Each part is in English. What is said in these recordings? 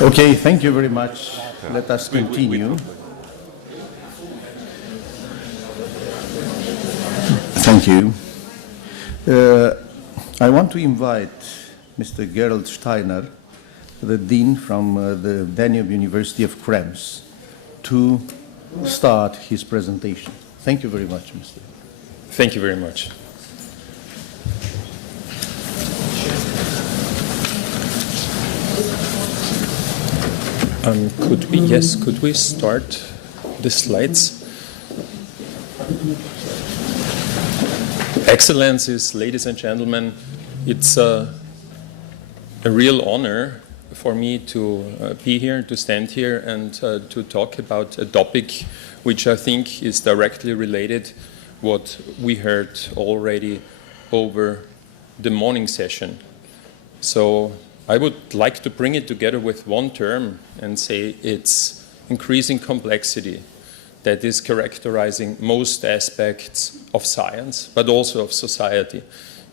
Okay, thank you very much. Let us continue. Thank you. I want to invite Mr. Gerald Steiner, the Dean from the Danube University of Krems, to start his presentation. Thank you very much, Mr. Thank you very much. Could we start the slides? Excellencies, ladies and gentlemen, it's a real honor for me to be here, to stand here, and to talk about a topic which I think is directly related what we heard already over the morning session. So I would like to bring it together with one term and say it's increasing complexity that is characterizing most aspects of science, but also of society.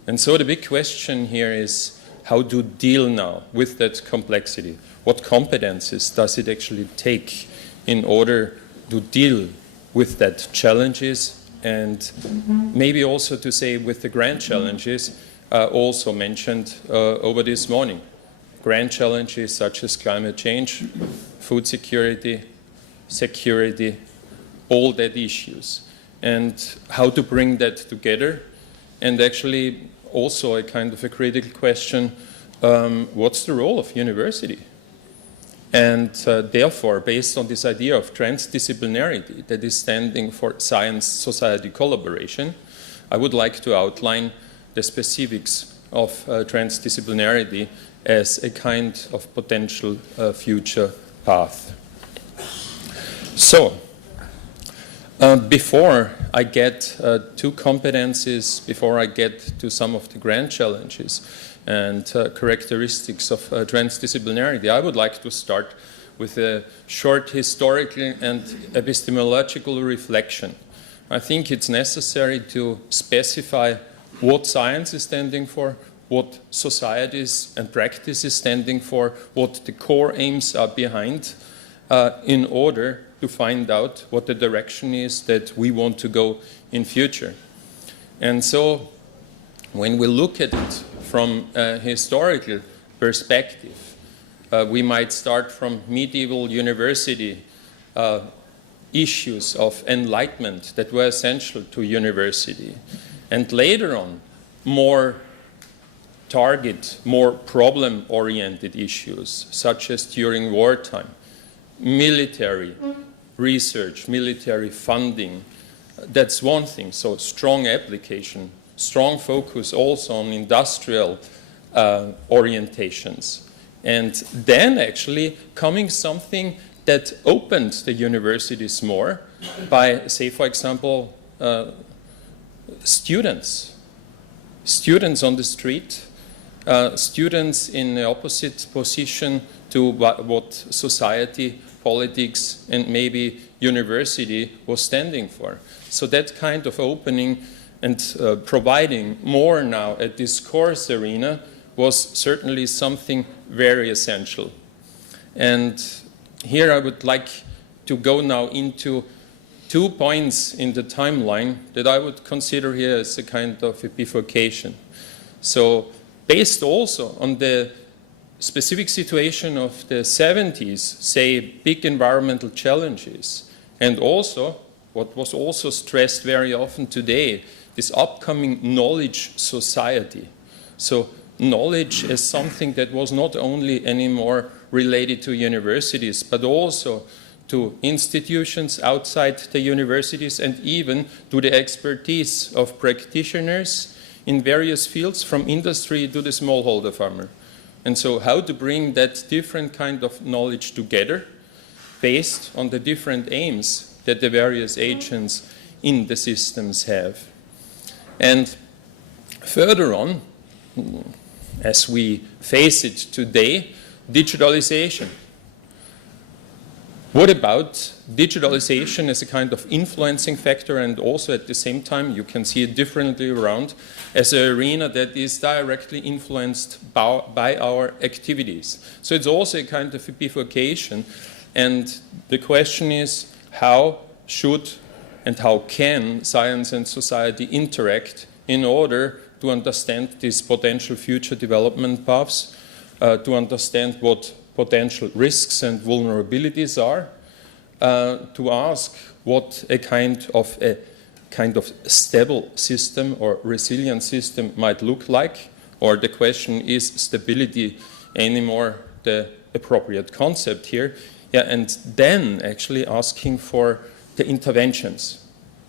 And so the big question here is how to deal now with that complexity. What competences does it actually take in order to deal with that challenges, and maybe also to say with the grand challenges also mentioned over this morning. Grand challenges such as climate change, food security, all that issues, and how to bring that together. And actually also a kind of a critical question, what's the role of university? And therefore, based on this idea of transdisciplinarity that is standing for science-society collaboration, I would like to outline the specifics of transdisciplinarity as a kind of potential future path. So, before I get to competencies, before I get to some of the grand challenges and characteristics of transdisciplinarity, I would like to start with a short historical and epistemological reflection. I think it's necessary to specify what science is standing for, what societies and practice is standing for, what the core aims are behind, in order to find out what the direction is that we want to go in future. And so when we look at it from a historical perspective, we might start from medieval university issues of enlightenment that were essential to university. And later on, more target, more problem-oriented issues, such as during wartime, military research, military funding. That's one thing, so strong application, strong focus also on industrial orientations. And then actually coming something that opened the universities more by, say, for example, students on the street, students in the opposite position to what society, politics, and maybe university was standing for. So that kind of opening and providing more now a discourse arena was certainly something very essential. And here I would like to go now into 2 points in the timeline that I would consider here as a kind of a bifurcation. So based also on the specific situation of the 70s, say big environmental challenges, and also what was also stressed very often today, this upcoming knowledge society. So knowledge as something that was not only anymore related to universities, but also to institutions outside the universities and even to the expertise of practitioners in various fields, from industry to the smallholder farmer. And so how to bring that different kind of knowledge together based on the different aims that the various agents in the systems have. And further on, as we face it today, digitalization. What about digitalization as a kind of influencing factor, and also at the same time, you can see it differently around, as an arena that is directly influenced by our activities. So it's also a kind of a bifurcation, and the question is, how should and how can science and society interact in order to understand these potential future development paths, to understand what potential risks and vulnerabilities are, to ask what a kind of stable system or resilient system might look like, or the question, is stability anymore the appropriate concept here? Yeah, and then actually asking for the interventions.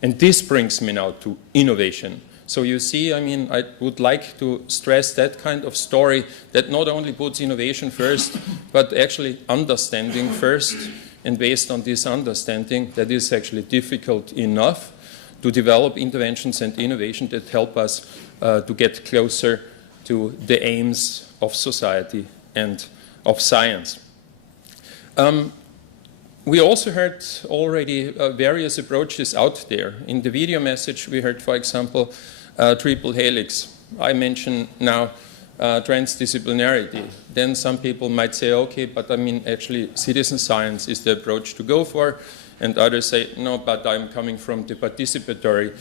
And this brings me now to innovation. So you see, I mean, I would like to stress that kind of story that not only puts innovation first, but actually understanding first. And based on this understanding, that is actually difficult enough to develop interventions and innovation that help us to get closer to the aims of society and of science. We also heard already various approaches out there. In the video message, we heard, for example, triple helix. I mention now transdisciplinarity. Then some people might say, okay, but I mean, actually, citizen science is the approach to go for. And others say, no, but I'm coming from the participatory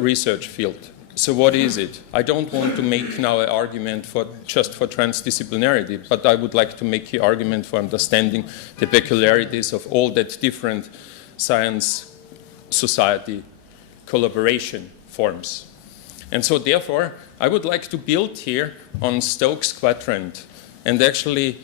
research field. So what is it? I don't want to make now an argument just for transdisciplinarity, but I would like to make the argument for understanding the peculiarities of all that different science-society collaboration forms. And so therefore, I would like to build here on Stokes' quadrant. And actually,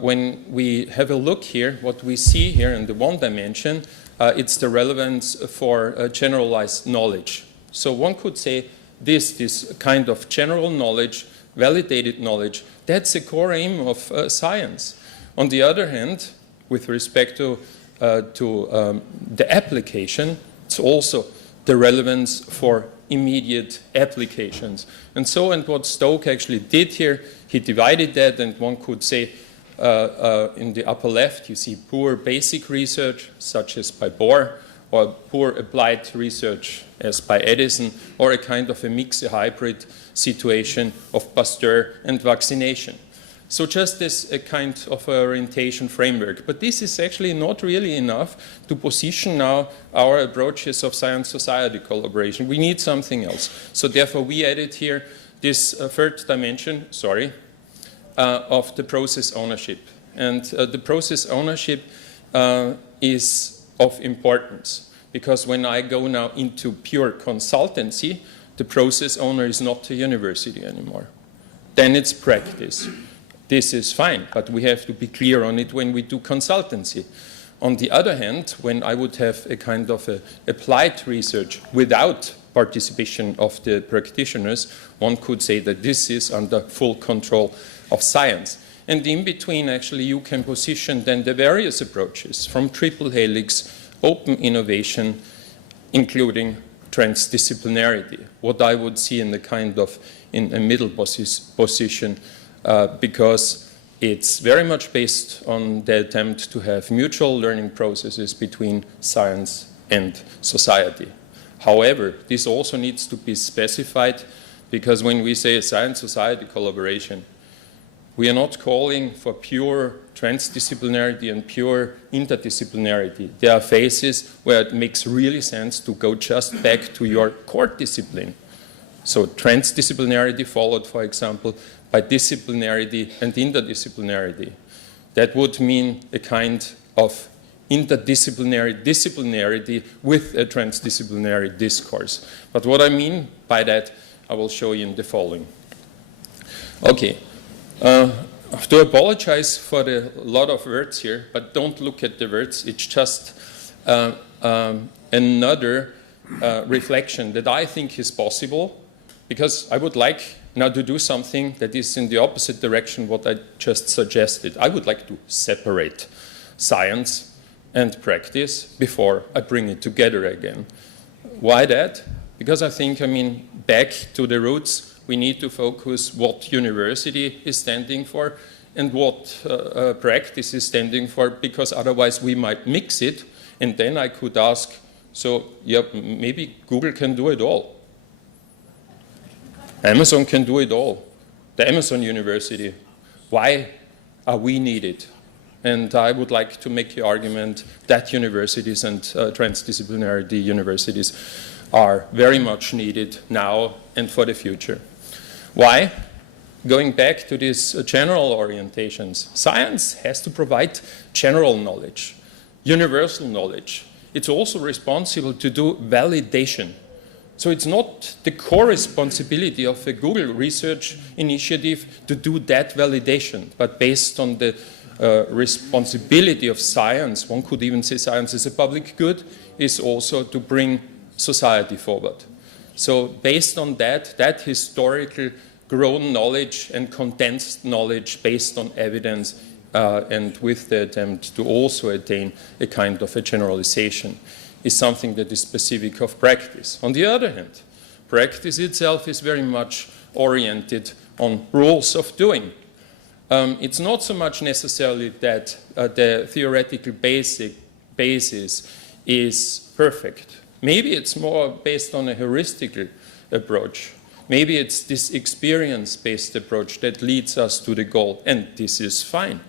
when we have a look here, what we see here in the one dimension, it's the relevance for generalized knowledge. So one could say this kind of general knowledge, validated knowledge, that's a core aim of science. On the other hand, with respect to the application, it's also the relevance for immediate applications. And so, and what Stoke actually did here, he divided that, and one could say in the upper left, you see poor basic research, such as by Bohr, or poor applied research as by Edison, or a kind of a mix, a hybrid situation of Pasteur and vaccination. So just as a kind of orientation framework. But this is actually not really enough to position now our approaches of science-society collaboration. We need something else. So therefore we added here this third dimension, of the process ownership. And the process ownership is of importance, because when I go now into pure consultancy, the process owner is not the university anymore. Then it's practice. This is fine, but we have to be clear on it when we do consultancy. On the other hand, when I would have a kind of applied research without participation of the practitioners, one could say that this is under full control of science. And in between, actually, you can position then the various approaches from triple helix, open innovation, including transdisciplinarity, what I would see in the kind of in a middle position, because it's very much based on the attempt to have mutual learning processes between science and society. However, this also needs to be specified, because when we say science-society collaboration, we are not calling for pure transdisciplinarity and pure interdisciplinarity. There are phases where it makes really sense to go just back to your core discipline. So transdisciplinarity followed, for example, by disciplinarity and interdisciplinarity. That would mean a kind of interdisciplinarity with a transdisciplinary discourse. But what I mean by that, I will show you in the following. Okay. I have to apologize for the lot of words here, but don't look at the words. It's just another reflection that I think is possible, because I would like now to do something that is in the opposite direction what I just suggested. I would like to separate science and practice before I bring it together again. Why that? Because I think, I mean, back to the roots, we need to focus what university is standing for and what practice is standing for, because otherwise we might mix it. And then I could ask, so yeah, maybe Google can do it all. Amazon can do it all. The Amazon University. Why are we needed? And I would like to make the argument that universities and transdisciplinary universities are very much needed now and for the future. Why? Going back to these general orientations, science has to provide general knowledge, universal knowledge. It's also responsible to do validation. So it's not the core responsibility of a Google research initiative to do that validation, but based on the responsibility of science, one could even say science is a public good, is also to bring society forward. So based on that historical grown knowledge and condensed knowledge based on evidence and with the attempt to also attain a kind of a generalization is something that is specific of practice. On the other hand, practice itself is very much oriented on rules of doing. It's not so much necessarily that the theoretical basis is perfect. Maybe it's more based on a heuristical approach. Maybe it's this experience-based approach that leads us to the goal, and this is fine.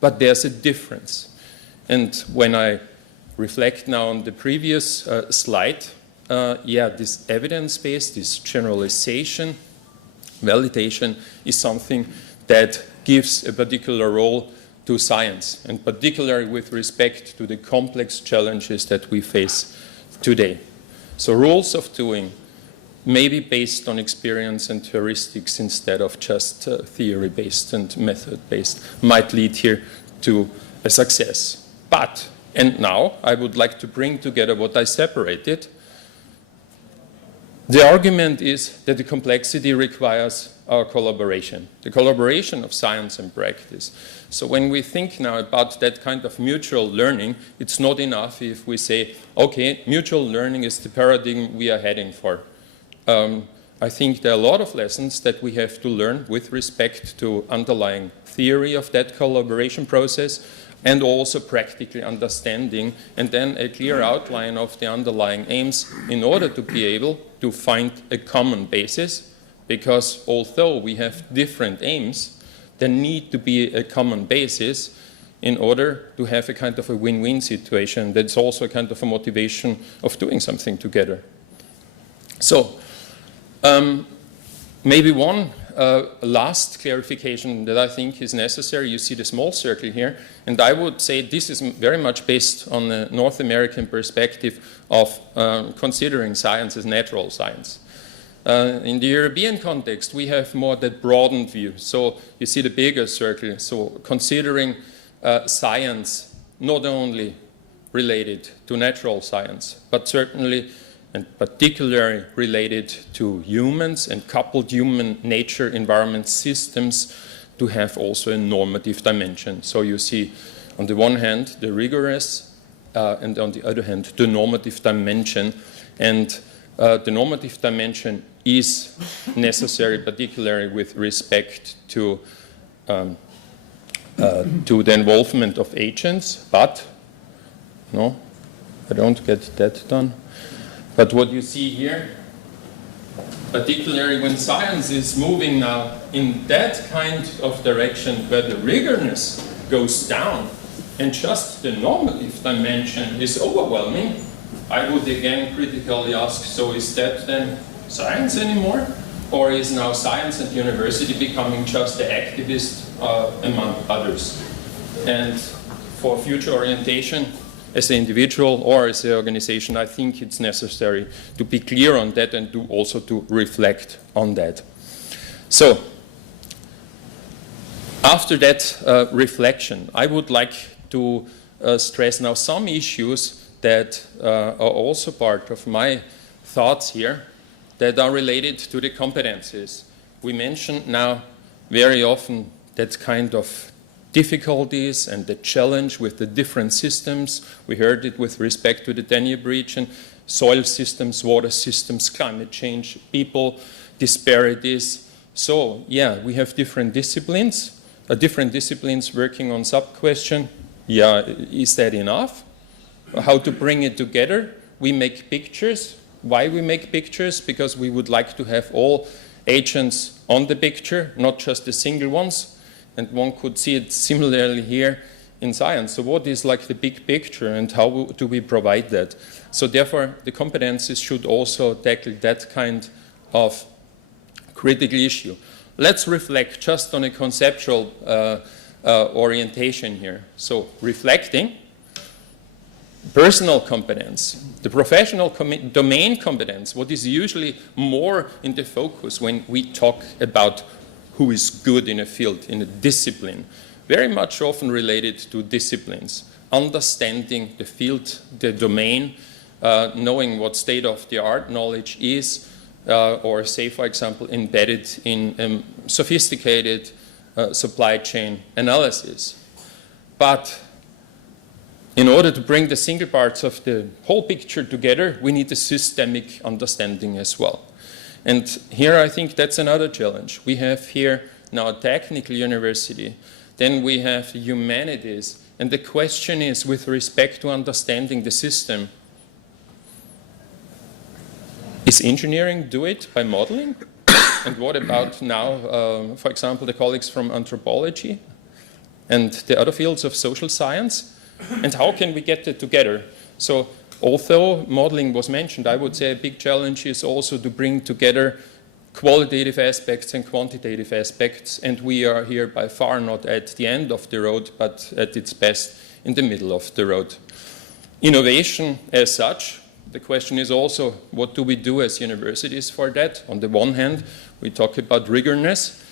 But there's a difference. And when I reflect now on the previous slide, this evidence-based, this generalization, validation is something that gives a particular role to science, and particularly with respect to the complex challenges that we face today. So rules of doing may be based on experience and heuristics instead of just theory-based and method-based, might lead here to a success. But, and now I would like to bring together what I separated. The argument is that the complexity requires our collaboration, the collaboration of science and practice. So when we think now about that kind of mutual learning, it's not enough if we say, okay, mutual learning is the paradigm we are heading for. I think there are a lot of lessons that we have to learn with respect to underlying theory of that collaboration process and also practically understanding and then a clear outline of the underlying aims in order to be able to find a common basis, because although we have different aims, there need to be a common basis in order to have a kind of a win-win situation that's also a kind of a motivation of doing something together. So, maybe one last clarification that I think is necessary. You see the small circle here, and I would say this is very much based on the North American perspective of considering science as natural science. In the European context, we have more that broadened view. So you see the bigger circle, so considering science not only related to natural science, but certainly and particularly related to humans and coupled human nature environment systems to have also a normative dimension. So you see on the one hand the rigorous and on the other hand the normative dimension, and the normative dimension is necessary particularly with respect to the involvement of agents, but no, I don't get that done. But what you see here, particularly when science is moving now in that kind of direction where the rigorness goes down and just the normative dimension is overwhelming, I would again critically ask, so is that then science anymore? Or is now science and university becoming just the activist among others? And for future orientation, as an individual or as an organization, I think it's necessary to be clear on that and also to reflect on that. So, after that reflection, I would like to stress now some issues that are also part of my thoughts here that are related to the competencies. We mentioned now very often that kind of difficulties and the challenge with the different systems. We heard it with respect to the Danube region, soil systems, water systems, climate change, people, disparities. So, yeah, we have different disciplines, different disciplines working on sub-question. Yeah, is that enough? How to bring it together? We make pictures. Why we make pictures? Because we would like to have all agents on the picture, not just the single ones. And one could see it similarly here in science. So what is like the big picture and how do we provide that? So therefore, the competencies should also tackle that kind of critical issue. Let's reflect just on a conceptual orientation here. So reflecting, personal competence, the professional domain competence, what is usually more in the focus when we talk about who is good in a field, in a discipline, very much often related to disciplines, understanding the field, the domain, knowing what state-of-the-art knowledge is, or say, for example, embedded in sophisticated supply chain analysis. But in order to bring the single parts of the whole picture together, we need a systemic understanding as well. And here I think that's another challenge. We have here now a technical university, then we have the humanities, and the question is, with respect to understanding the system, is engineering do it by modeling? And what about now, for example, the colleagues from anthropology and the other fields of social science? And how can we get it together? So although modeling was mentioned, I would say a big challenge is also to bring together qualitative aspects and quantitative aspects, and we are here by far not at the end of the road, but at its best in the middle of the road. Innovation as such, the question is also, what do we do as universities for that? On the one hand, we talk about rigorousness.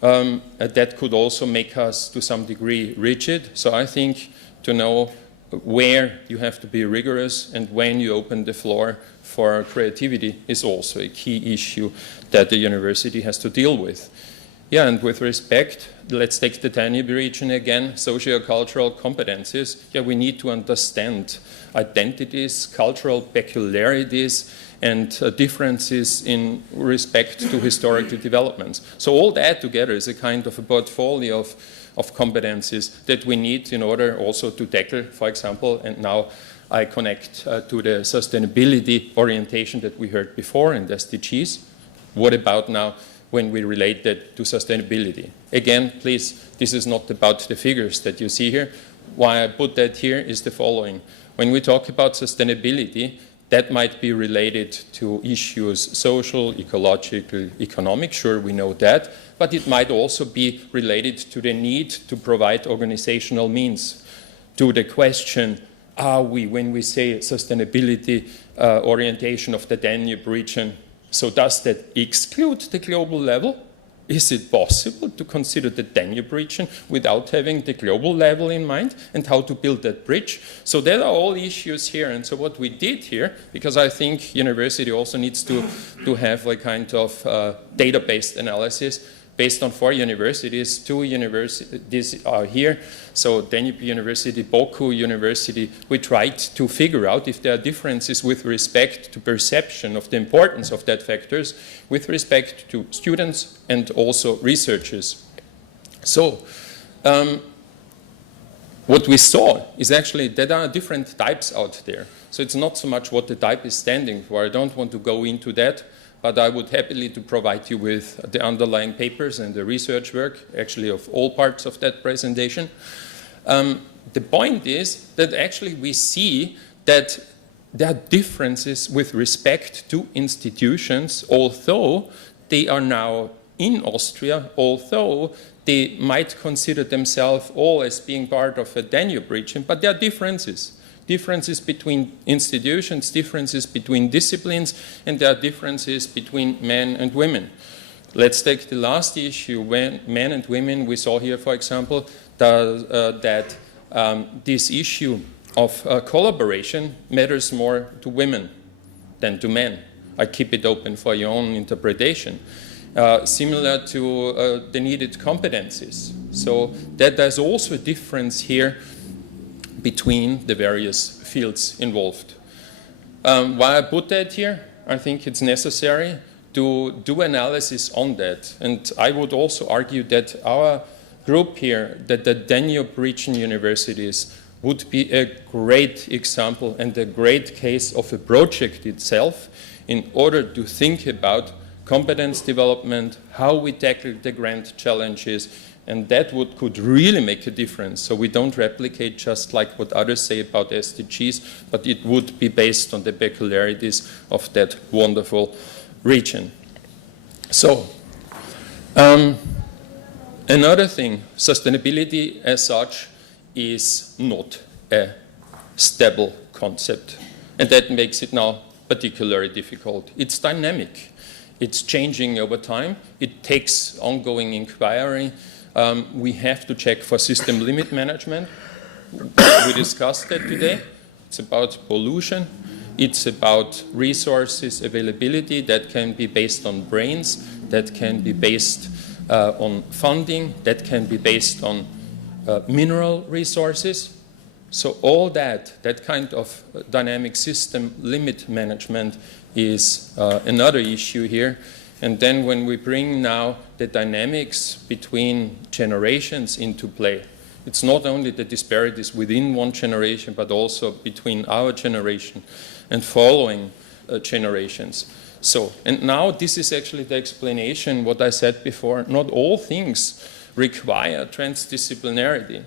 That could also make us, to some degree, rigid. So I think to know where you have to be rigorous and when you open the floor for creativity is also a key issue that the university has to deal with. Yeah, and with respect, let's take the Danube region again, socio-cultural competencies. Yeah, we need to understand identities, cultural peculiarities, and differences in respect to historical developments. So all that together is a kind of a portfolio of competencies that we need in order also to tackle, for example, and now I connect to the sustainability orientation that we heard before in the SDGs. What about now when we relate that to sustainability? Again, please, this is not about the figures that you see here. Why I put that here is the following. When we talk about sustainability, that might be related to issues social, ecological, economic, sure, we know that, but it might also be related to the need to provide organizational means, to the question, are we, when we say sustainability orientation of the Danube region, so does that exclude the global level? Is it possible to consider the Danube region without having the global level in mind, and how to build that bridge? So there are all issues here, and so what we did here, because I think university also needs to have a kind of data-based analysis based on 4 universities. 2 universities are here, so Danube University, Boku University. We tried to figure out if there are differences with respect to perception of the importance of that factors with respect to students and also researchers. So what we saw is actually that there are different types out there. So it's not so much what the type is standing for. I don't want to go into that, but I would happily to provide you with the underlying papers and the research work, actually of all parts of that presentation. The point is that actually we see that there are differences with respect to institutions, although they are now in Austria, although they might consider themselves all as being part of a Danube region, but there are differences. Differences between institutions, differences between disciplines, and there are differences between men and women. Let's take the last issue, when men and women. We saw here, for example, that this issue of collaboration matters more to women than to men. I keep it open for your own interpretation. Similar to the needed competencies. So that there's also a difference here between the various fields involved. Why I put that here? I think it's necessary to do analysis on that. And I would also argue that our group here that the Danube region universities would be a great example and a great case of a project itself in order to think about competence development, how we tackle the grand challenges, and that could really make a difference. So we don't replicate just like what others say about SDGs, but it would be based on the peculiarities of that wonderful region. So, another thing, sustainability as such is not a stable concept, and that makes it now particularly difficult. It's dynamic. It's changing over time. It takes ongoing inquiry. We have to check for system limit management. We discussed that today. It's about pollution. It's about resources availability that can be based on brains, that can be based on funding, that can be based on mineral resources. So all that kind of dynamic system limit management is another issue here. And then when we bring now the dynamics between generations into play, it's not only the disparities within one generation, but also between our generation and following generations. So, and now this is actually the explanation, what I said before, not all things require transdisciplinarity.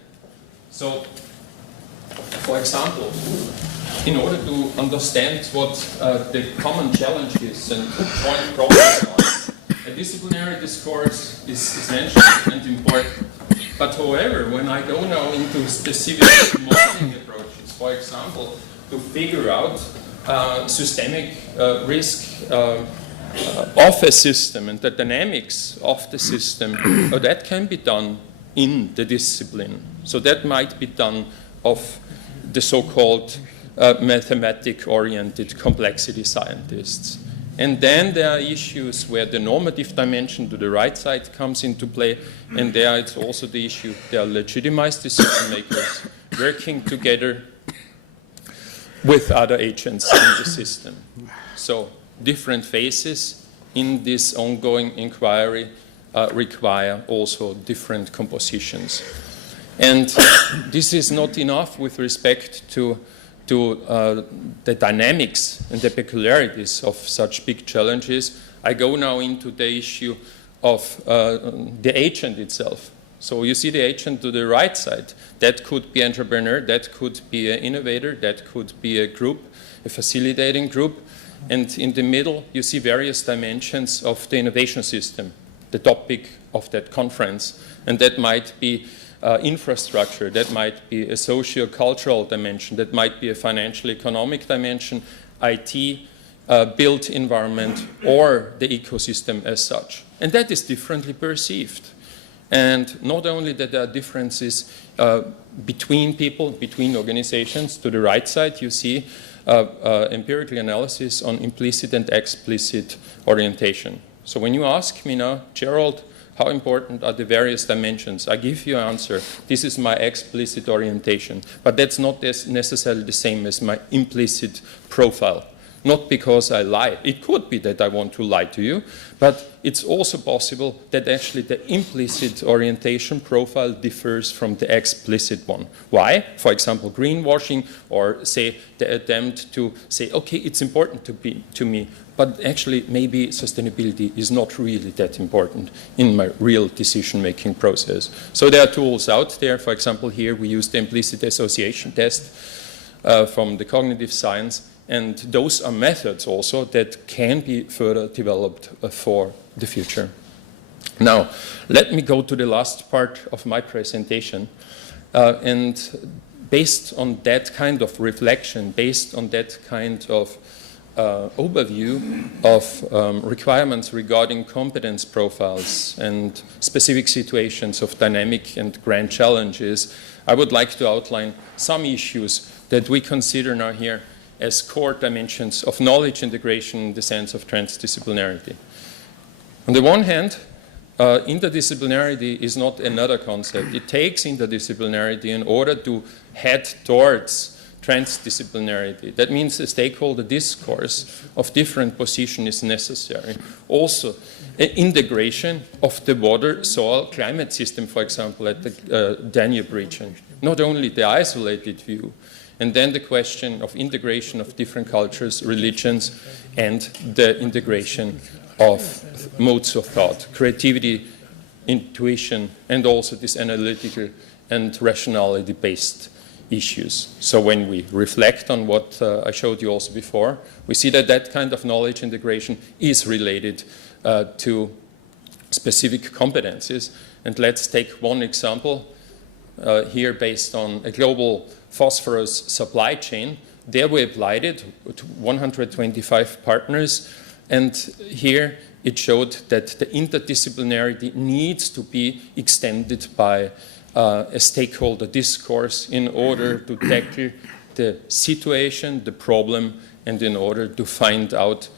So, for example, in order to understand what the common challenges and joint problems are, a disciplinary discourse is essential and important. But however, when I go now into specific modeling approaches, for example, to figure out systemic risk of a system and the dynamics of the system, that can be done in the discipline. So that might be done of the so-called mathematic-oriented complexity scientists. And then there are issues where the normative dimension to the right side comes into play, and there it's also the issue there are legitimized decision makers working together with other agents in the system. So different phases in this ongoing inquiry require also different compositions. And this is not enough with respect to the dynamics and the peculiarities of such big challenges. I go now into the issue of the agent itself. So you see the agent to the right side. That could be entrepreneur, that could be an innovator, that could be a group, a facilitating group. And in the middle, you see various dimensions of the innovation system, the topic of that conference. And that might be infrastructure, that might be a socio-cultural dimension, that might be a financial economic dimension, IT, built environment, or the ecosystem as such. And that is differently perceived. And not only that there are differences between people, between organizations. To the right side, you see empirical analysis on implicit and explicit orientation. So when you ask me now, Gerald, how important are the various dimensions? I give you an answer. This is my explicit orientation. But that's not necessarily the same as my implicit profile. Not because I lie. It could be that I want to lie to you, but it's also possible that actually the implicit orientation profile differs from the explicit one. Why? For example, greenwashing, or say the attempt to say, okay, it's important to me, but actually maybe sustainability is not really that important in my real decision-making process. So there are tools out there. For example, here we use the implicit association test from the cognitive science. And those are methods also that can be further developed for the future. Now, let me go to the last part of my presentation. And based on that kind of reflection, based on that kind of overview of requirements regarding competence profiles and specific situations of dynamic and grand challenges, I would like to outline some issues that we consider now here as core dimensions of knowledge integration in the sense of transdisciplinarity. On the one hand, interdisciplinarity is not another concept. It takes interdisciplinarity in order to head towards transdisciplinarity. That means a stakeholder discourse of different position is necessary. Also, integration of the water, soil, climate system, for example, at the Danube region. Not only the isolated view, and then the question of integration of different cultures, religions, and the integration of modes of thought, creativity, intuition, and also this analytical and rationality-based issues. So when we reflect on what I showed you also before, we see that that kind of knowledge integration is related to specific competencies. And let's take one example here based on a global phosphorus supply chain. There we applied it to 125 partners, and here it showed that the interdisciplinarity needs to be extended by a stakeholder discourse in order to tackle the situation, the problem, and in order to find out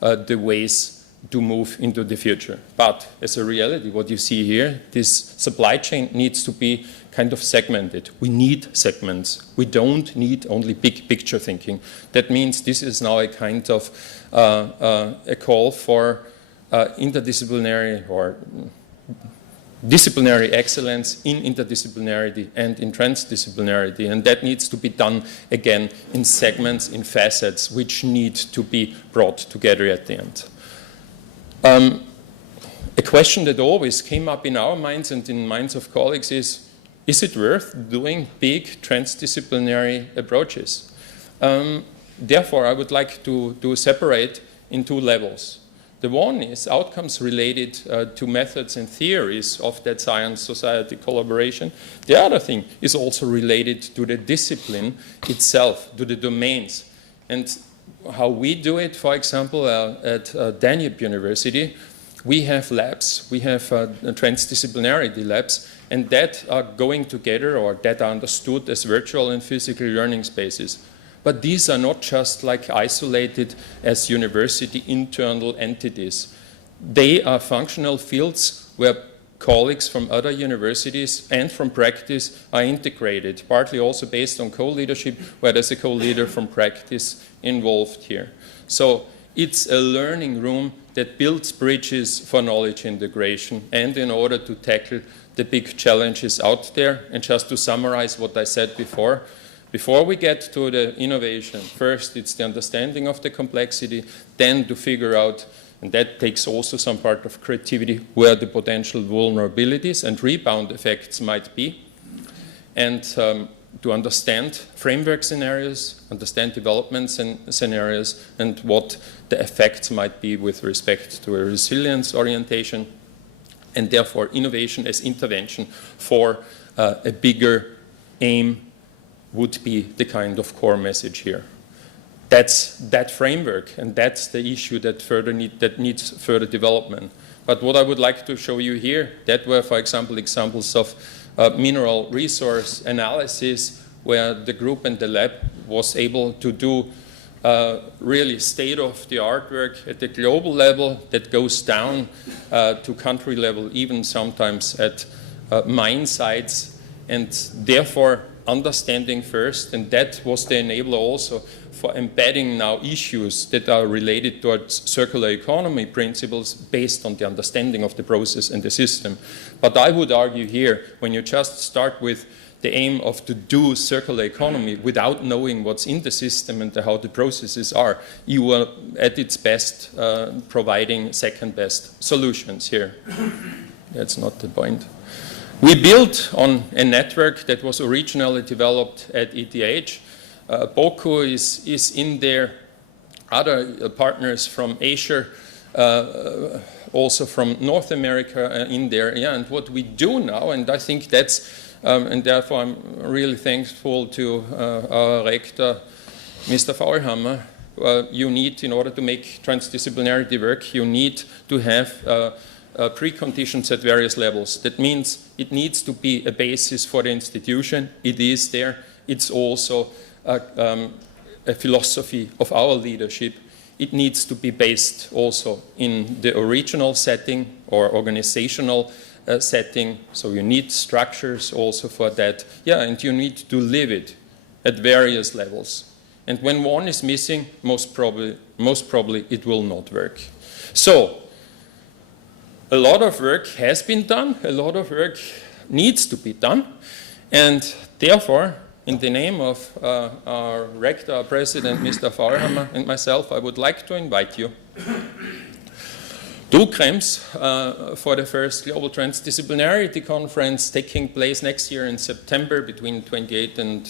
the ways to move into the future. But as a reality, what you see here, this supply chain needs to be kind of segmented. We need segments. We don't need only big picture thinking. That means this is now a kind of a call for interdisciplinary or disciplinary excellence in interdisciplinarity and in transdisciplinarity, and that needs to be done again in segments, in facets, which need to be brought together at the end. A question that always came up in our minds and in minds of colleagues is it worth doing big transdisciplinary approaches? Therefore, I would like to separate in two levels. The one is outcomes related to methods and theories of that science-society collaboration. The other thing is also related to the discipline itself, to the domains. And how we do it, for example, at Danube University, we have labs, we have transdisciplinarity labs, and that are going together, or that are understood as virtual and physical learning spaces. But these are not just like isolated as university internal entities. They are functional fields where colleagues from other universities and from practice are integrated, partly also based on co-leadership, where there's a co-leader from practice involved here. So it's a learning room that builds bridges for knowledge integration and in order to tackle the big challenges out there. And just to summarize what I said before we get to the innovation, first it's the understanding of the complexity, then to figure out, and that takes also some part of creativity, where the potential vulnerabilities and rebound effects might be, and to understand framework scenarios, understand development scenarios, and what the effects might be with respect to a resilience orientation, and therefore innovation as intervention for a bigger aim would be the kind of core message here. That's that framework, and that's the issue that needs further development. But what I would like to show you here, that were, for example, examples of mineral resource analysis, where the group and the lab was able to do really state-of-the-art work at the global level that goes down to country level, even sometimes at mine sites, and therefore understanding first, and that was the enabler also for embedding now issues that are related towards circular economy principles based on the understanding of the process and the system. But I would argue here, when you just start with the aim of to do circular economy without knowing what's in the system and how the processes are, you are at its best providing second best solutions here. That's not the point. We built on a network that was originally developed at ETH. Boku is in there, other partners from Asia, also from North America in there. Yeah, and what we do now, and I think that's, and therefore I'm really thankful to our rector, Mr. Faulhammer. You need, in order to make transdisciplinarity work, you need to have preconditions at various levels. That means it needs to be a basis for the institution. It is there. It's also a philosophy of our leadership. It needs to be based also in the original setting or organizational setting. So you need structures also for that. Yeah, and you need to live it. at various levels. And when one is missing, most probably it will not work. So, a lot of work has been done, a lot of work needs to be done, and therefore, in the name of our rector, our president, Mr. Faulhammer, and myself, I would like to invite you to Krems for the first Global Transdisciplinarity Conference taking place next year in September, between 28th and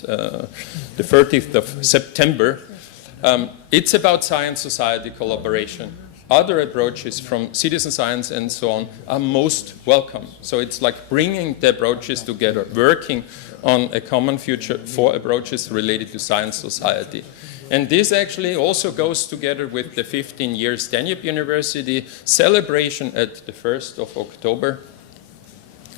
the 30th of September. It's about science-society collaboration. Other approaches from citizen science and so on are most welcome. So it's like bringing the approaches together, working on a common future for approaches related to science society. And this actually also goes together with the 15 years Danube University celebration at the 1st of October.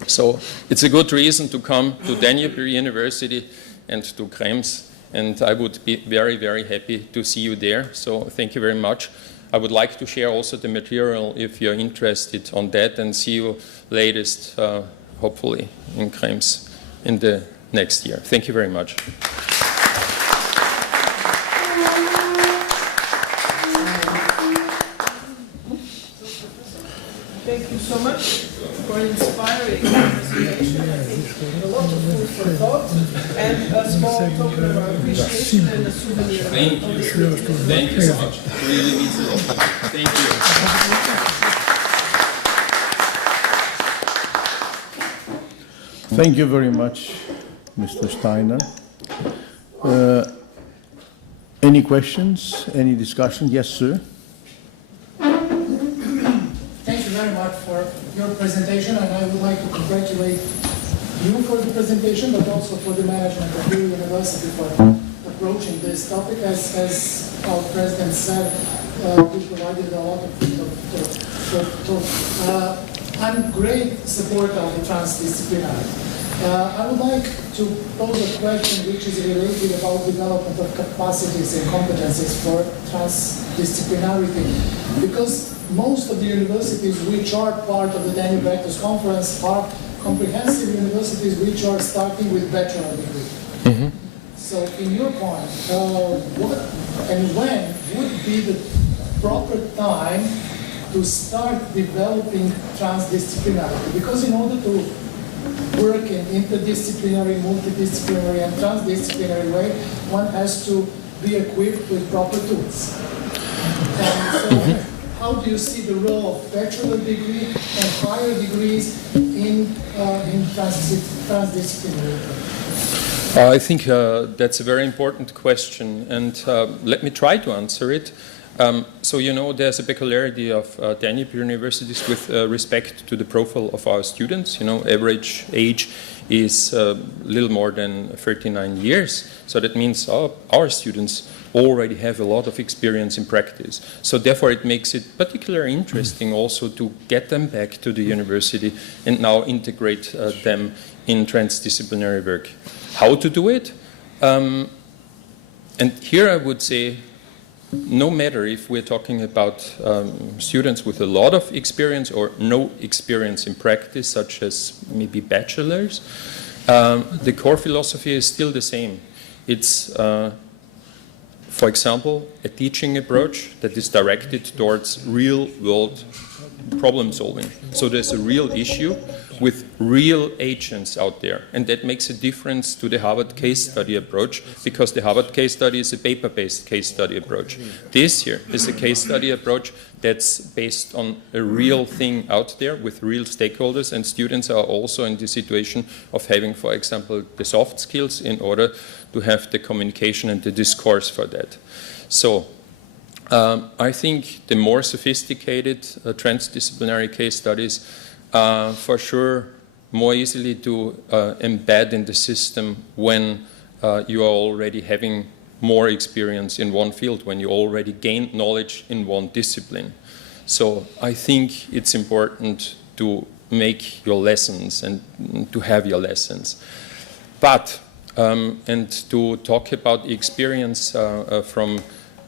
So it's a good reason to come to Danube University and to Krems. And I would be very, very happy to see you there. So thank you very much. I would like to share also the material if you're interested on that, and see you latest, hopefully, in Krems in the next year. Thank you very much. Thank you so much for an inspiring presentation. I think a lot of food for thought, and a small token of our appreciation and a souvenir. Thank you. Thank you so much. It really means a lot. Thank you. Thank you very much, Mr. Steiner. Any questions? Any discussion? Yes, sir. Thank you very much for your presentation, and I would like to congratulate you for the presentation, but also for the management of your university for approaching this topic. As our president said, we provided a lot of talk. I'm a great supporter of the transdisciplinary. I would like to pose a question which is related about development of capacities and competencies for transdisciplinarity, because most of the universities which are part of the Danube Rectors Conference are comprehensive universities which are starting with bachelor degree. Mm-hmm. So in your point, what and when would be the proper time to start developing transdisciplinarity? Because in order to work in interdisciplinary, multidisciplinary, and transdisciplinary way, one has to be equipped with proper tools. And so, how do you see the role of bachelor degree and higher degrees in transdisciplinary? I think that's a very important question, and let me try to answer it. So, you know, there's a peculiarity of Danube universities with respect to the profile of our students. You know, average age is a little more than 39 years. So that means our students already have a lot of experience in practice. So therefore it makes it particularly interesting also to get them back to the university and now integrate them in transdisciplinary work. How to do it? And here I would say, no matter if we're talking about students with a lot of experience or no experience in practice, such as maybe bachelors, the core philosophy is still the same. It's, for example, a teaching approach that is directed towards real-world problem solving. So there's a real issue with real agents out there, and that makes a difference to the Harvard case study approach, because the Harvard case study is a paper-based case study approach. This here is a case study approach that's based on a real thing out there with real stakeholders, and students are also in the situation of having, for example, the soft skills in order to have the communication and the discourse for that. So I think the more sophisticated transdisciplinary case studies for sure more easily to embed in the system when you are already having more experience in one field, when you already gain knowledge in one discipline. So I think it's important to make your lessons and to have your lessons. But, and to talk about the experience from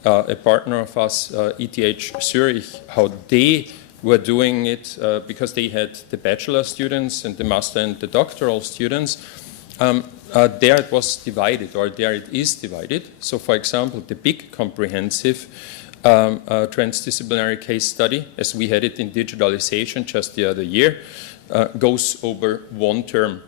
a partner of us, ETH Zurich, how they were doing it, because they had the bachelor students and the master and the doctoral students. there it was divided, or there it is divided. So, for example, the big comprehensive transdisciplinary case study, as we had it in digitalization just the other year, goes over one term.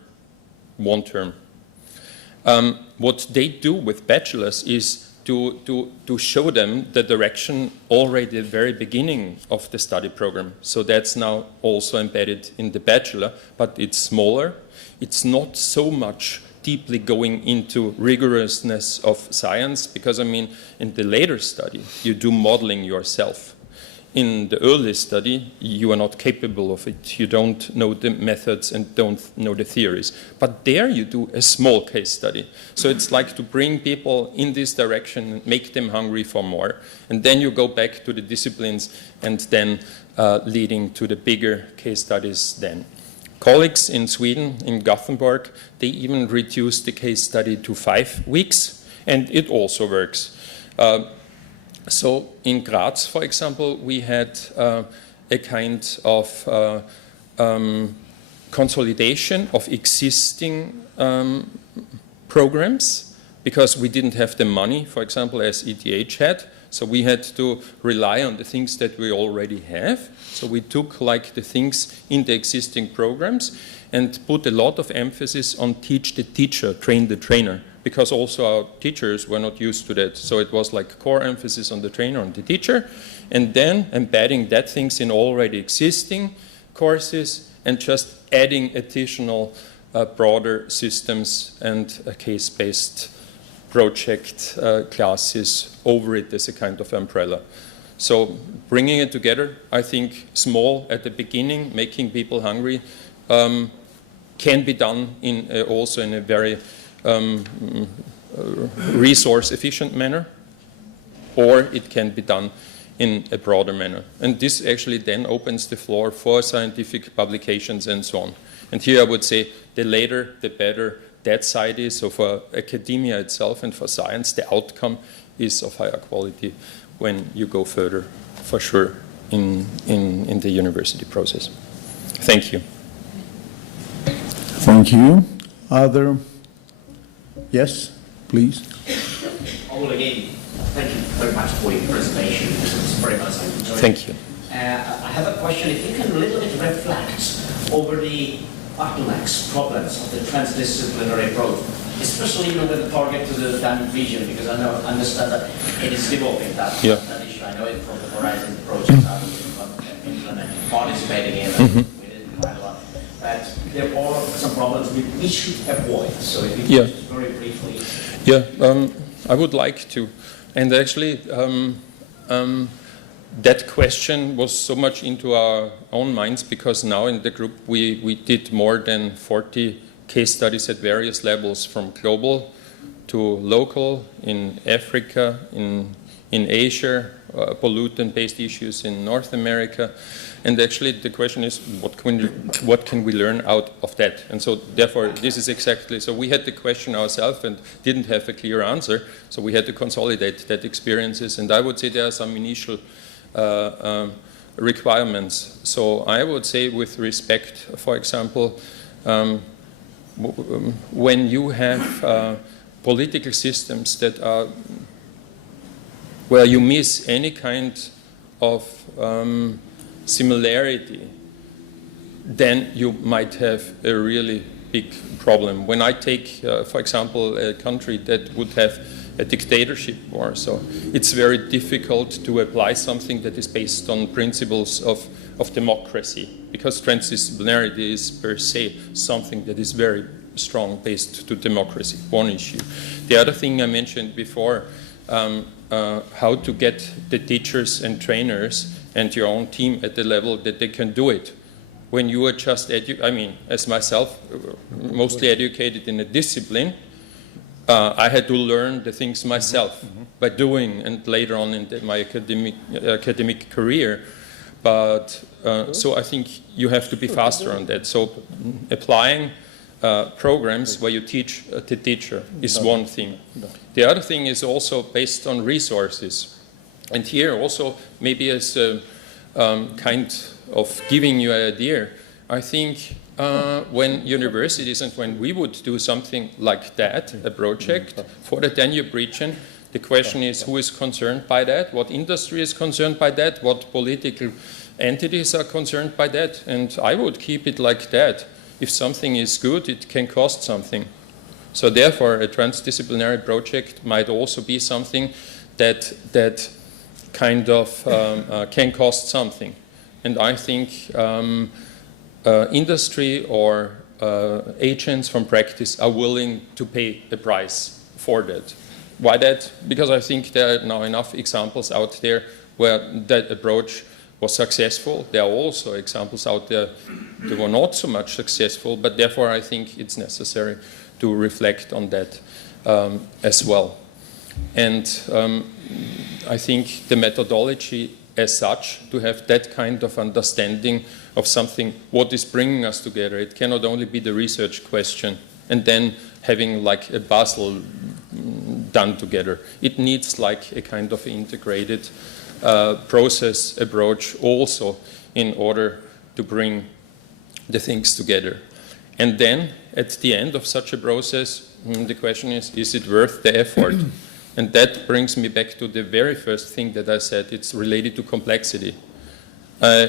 What they do with bachelors is to show them the direction already at the very beginning of the study program. So that's now also embedded in the bachelor, but it's smaller. It's not so much deeply going into rigorousness of science, because, I mean, in the later study, you do modeling yourself. In the early study, you are not capable of it. You don't know the methods and don't know the theories. But there you do a small case study. So it's like to bring people in this direction and make them hungry for more. And then you go back to the disciplines and then leading to the bigger case studies then. Colleagues in Sweden, in Gothenburg, they even reduced the case study to 5 weeks, and it also works. So in Graz, for example, we had a kind of consolidation of existing programs, because we didn't have the money, for example, as ETH had. So we had to rely on the things that we already have. So we took like the things in the existing programs and put a lot of emphasis on teach the teacher, train the trainer, because also our teachers were not used to that. So it was like core emphasis on the trainer, on the teacher, and then embedding that things in already existing courses and just adding additional broader systems and case-based project classes over it as a kind of umbrella. So bringing it together, I think small at the beginning, making people hungry, can be done in also in a very resource-efficient manner, or it can be done in a broader manner. And this actually then opens the floor for scientific publications and so on. And here I would say the later, the better that side is. So for academia itself and for science, the outcome is of higher quality when you go further, for sure, in the university process. Thank you. Thank you. Other? Yes, please. Well, again, thank you very much for your presentation. It was very much enjoyed. Thank you. I have a question. If you can a little bit reflect over the bottlenecks, problems of the transdisciplinary approach, especially with the target to the Danube region, because I understand that it is developing that issue. I know it from the Horizon project I've been participating in. We did quite a lot. But there are some problems we should avoid. So if you could just very briefly. Yeah, I would like to. And actually, that question was so much into our own minds, because now in the group we did more than 40 case studies at various levels, from global to local, in Africa, in Asia, pollutant-based issues in North America. And actually the question is, what can we learn out of that? And so therefore this is exactly, so we had the question ourselves and didn't have a clear answer, so we had to consolidate that experiences. And I would say there are some initial requirements. So I would say, with respect, for example, when you have political systems that are where you miss any kind of similarity, then you might have a really big problem. When I take, for example, a country that would have a dictatorship war, so it's very difficult to apply something that is based on principles of democracy, because transdisciplinarity is per se something that is very strong based to democracy, one issue. The other thing I mentioned before, how to get the teachers and trainers and your own team at the level that they can do it. When you are just, I mean, as myself, mostly educated in a discipline, I had to learn the things myself by doing, and later on in my academic career. But so I think you have to be faster on that. So applying programs where you teach the teacher is one thing. The other thing is also based on resources. And here also, maybe as a kind of giving you an idea, I think when universities and when we would do something like that, a project for the Danube region, the question is who is concerned by that, what industry is concerned by that, what political entities are concerned by that, and I would keep it like that. If something is good, it can cost something. So therefore, a transdisciplinary project might also be something that kind of can cost something. And I think industry or agents from practice are willing to pay a price for that. Why that? Because I think there are now enough examples out there where that approach was successful. There are also examples out there that were not so much successful, but therefore I think it's necessary to reflect on that as well. And I think the methodology as such, to have that kind of understanding of something, what is bringing us together. It cannot only be the research question and then having like a puzzle done together. It needs like a kind of integrated process approach also in order to bring the things together. And then at the end of such a process, the question is it worth the effort? And that brings me back to the very first thing that I said, it's related to complexity.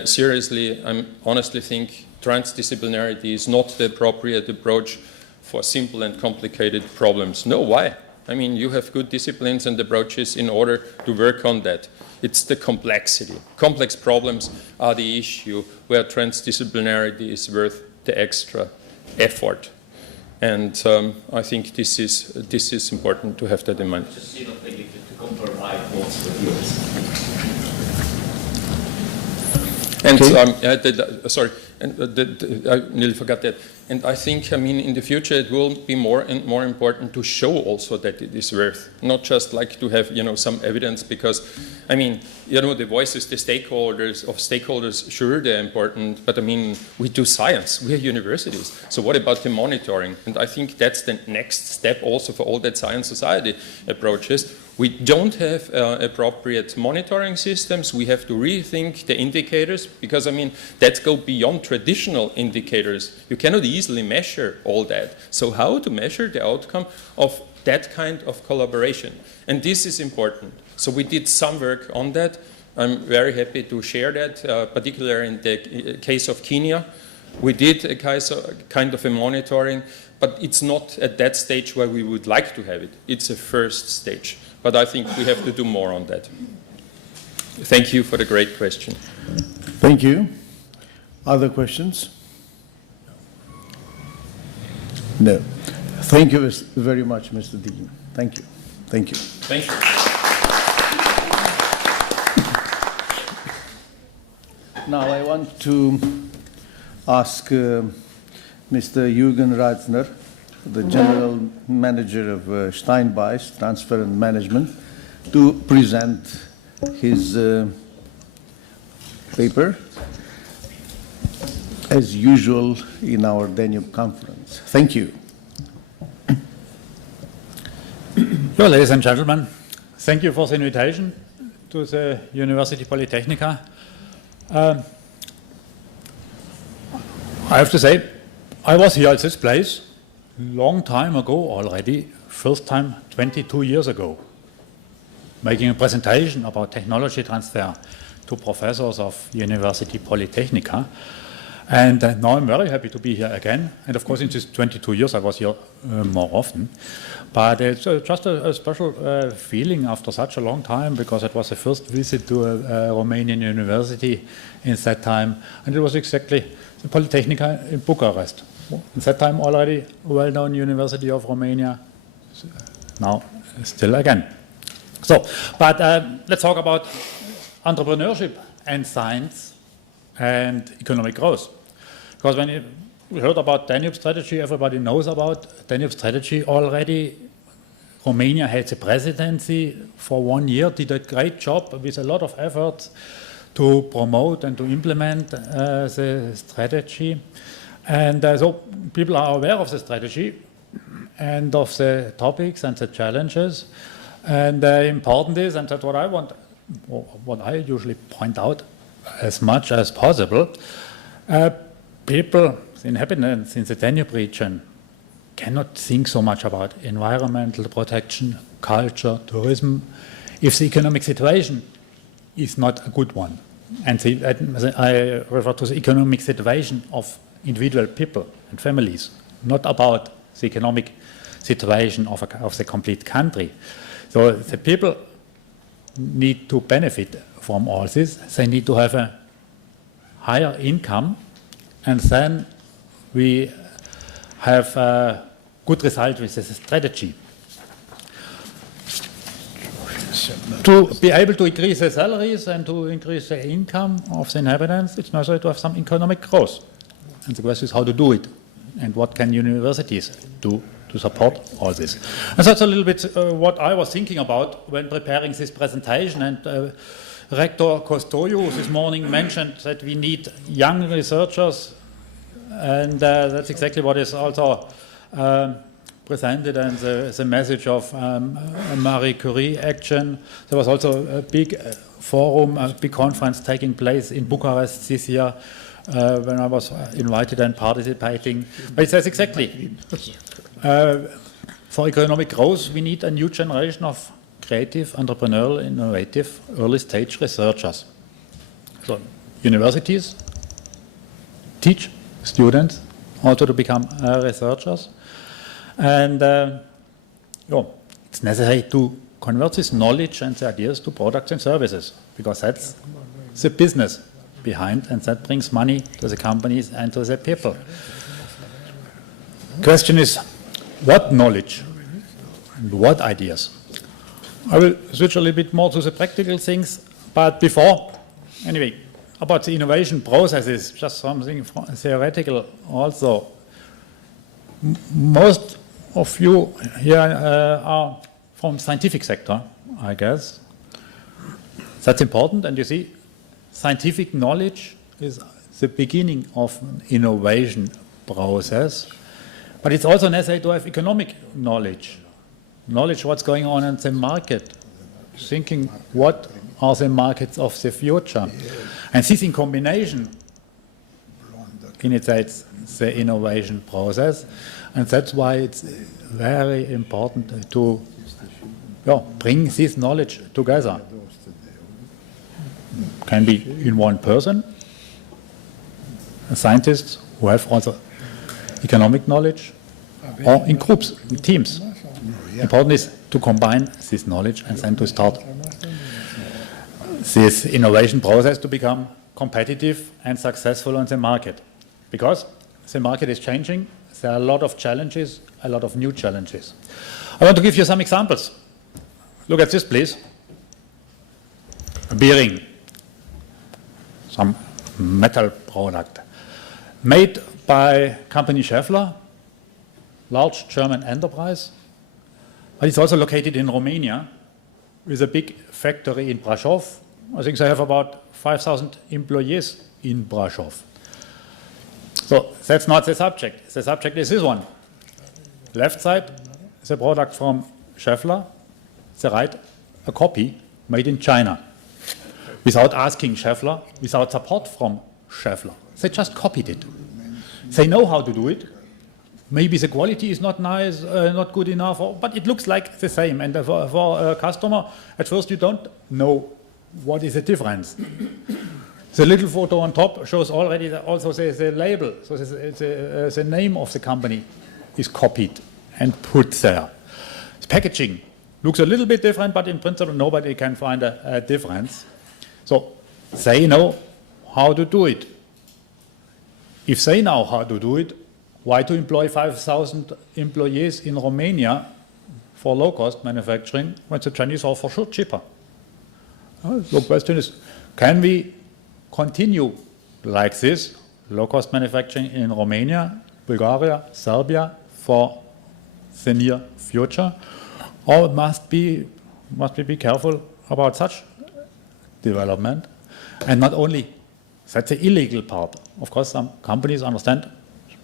Seriously, I honestly think transdisciplinarity is not the appropriate approach for simple and complicated problems. No, why? I mean, you have good disciplines and approaches in order to work on that. It's the complexity. Complex problems are the issue where transdisciplinarity is worth the extra effort. And I think this is important to have that in mind. Just see that they need to compare my thoughts with yours. And okay. Sorry, I nearly forgot that. And I think, I mean, in the future it will be more and more important to show also that it is worth, not just like to have, you know, some evidence, because, I mean, you know, the voices, the stakeholders, sure, they're important, but I mean, we do science, we are universities. So what about the monitoring? And I think that's the next step also for all that science society approaches. We don't have appropriate monitoring systems. We have to rethink the indicators because, I mean, that go beyond traditional indicators. You cannot easily measure all that. So how to measure the outcome of that kind of collaboration? And this is important. So we did some work on that. I'm very happy to share that, particularly in the case of Kenya. We did a kind of a monitoring, but it's not at that stage where we would like to have it. It's a first stage. But I think we have to do more on that. Thank you for the great question. Thank you. Other questions? No. Thank you very much, Mr. Dean. Thank you. Thank you. Thank you. Now I want to ask Mr. Jürgen Reitzner, the General Manager of Steinbeis, Transfer and Management, to present his paper, as usual in our Danube conference. Thank you. Well, ladies and gentlemen, thank you for the invitation to the University Polytechnica. I have to say, I was here at this place long time ago already, first time 22 years ago, making a presentation about technology transfer to professors of University Polytechnica. And now I'm very happy to be here again. And of course, in these 22 years, I was here more often. But it's just a special feeling after such a long time, because it was the first visit to a Romanian university in that time. And it was exactly the Polytechnica in Bucharest. At that time already well-known University of Romania, now still again. So, but let's talk about entrepreneurship and science and economic growth. Because when we heard about Danube strategy, everybody knows about Danube strategy already. Romania had the presidency for 1 year, did a great job with a lot of effort to promote and to implement the strategy. And so people are aware of the strategy and of the topics and the challenges. And important is, and that's what I want, what I usually point out as much as possible, people the inhabitants in the Danube region cannot think so much about environmental protection, culture, tourism, if the economic situation is not a good one. And I refer to the economic situation of individual people and families, not about the economic situation of the complete country. So the people need to benefit from all this. They need to have a higher income, and then we have a good result with this strategy. To be able to increase the salaries and to increase the income of the inhabitants, it's necessary to have some economic growth. And the question is how to do it, and what can universities do to support all this. And that's a little bit what I was thinking about when preparing this presentation. And Rector Kostoyo this morning mentioned that we need young researchers, and that's exactly what is also presented and the message of Marie Curie action. There was also a big forum, a big conference taking place in Bucharest this year when I was invited and participating. But it says exactly, for economic growth we need a new generation of creative, entrepreneurial, innovative, early-stage researchers. So universities teach students also to become researchers. And it's necessary to convert this knowledge and the ideas to products and services, because that's the business behind, and that brings money to the companies and to the people. Question is, what knowledge and what ideas? I will switch a little bit more to the practical things, but before, anyway, about the innovation processes, just something theoretical also. Most of you here are from scientific sector, I guess. That's important, and you see, scientific knowledge is the beginning of an innovation process, but it's also necessary to have economic knowledge. Knowledge what's going on in the market, thinking what are the markets of the future. And this in combination initiates the innovation process, and that's why it's very important to bring this knowledge together. Can be in one person, a scientist who have also economic knowledge, or in groups, in teams. Important is to combine this knowledge and then to start this innovation process to become competitive and successful on the market. Because the market is changing, there are a lot of challenges, a lot of new challenges. I want to give you some examples. Look at this, please. A bearing, some metal product, made by company Schaeffler, large German enterprise, but it's also located in Romania with a big factory in Brașov. I think they have about 5,000 employees in Brașov. So that's not the subject. The subject is this one. Left side, the product from Schaeffler. The right, a copy made in China. Without asking Schaeffler, without support from Schaeffler. They just copied it. They know how to do it. Maybe the quality is not nice, not good enough, but it looks like the same. And for a customer, at first you don't know what is the difference. The little photo on top shows already also the label. So the name of the company is copied and put there. The packaging looks a little bit different, but in principle nobody can find a difference. So they know how to do it. If they know how to do it, why to employ 5,000 employees in Romania for low-cost manufacturing when the Chinese are for sure cheaper? The question is, can we continue like this, low-cost manufacturing in Romania, Bulgaria, Serbia for the near future? Or must we be careful about such development? And not only, that's the illegal part. Of course, some companies understand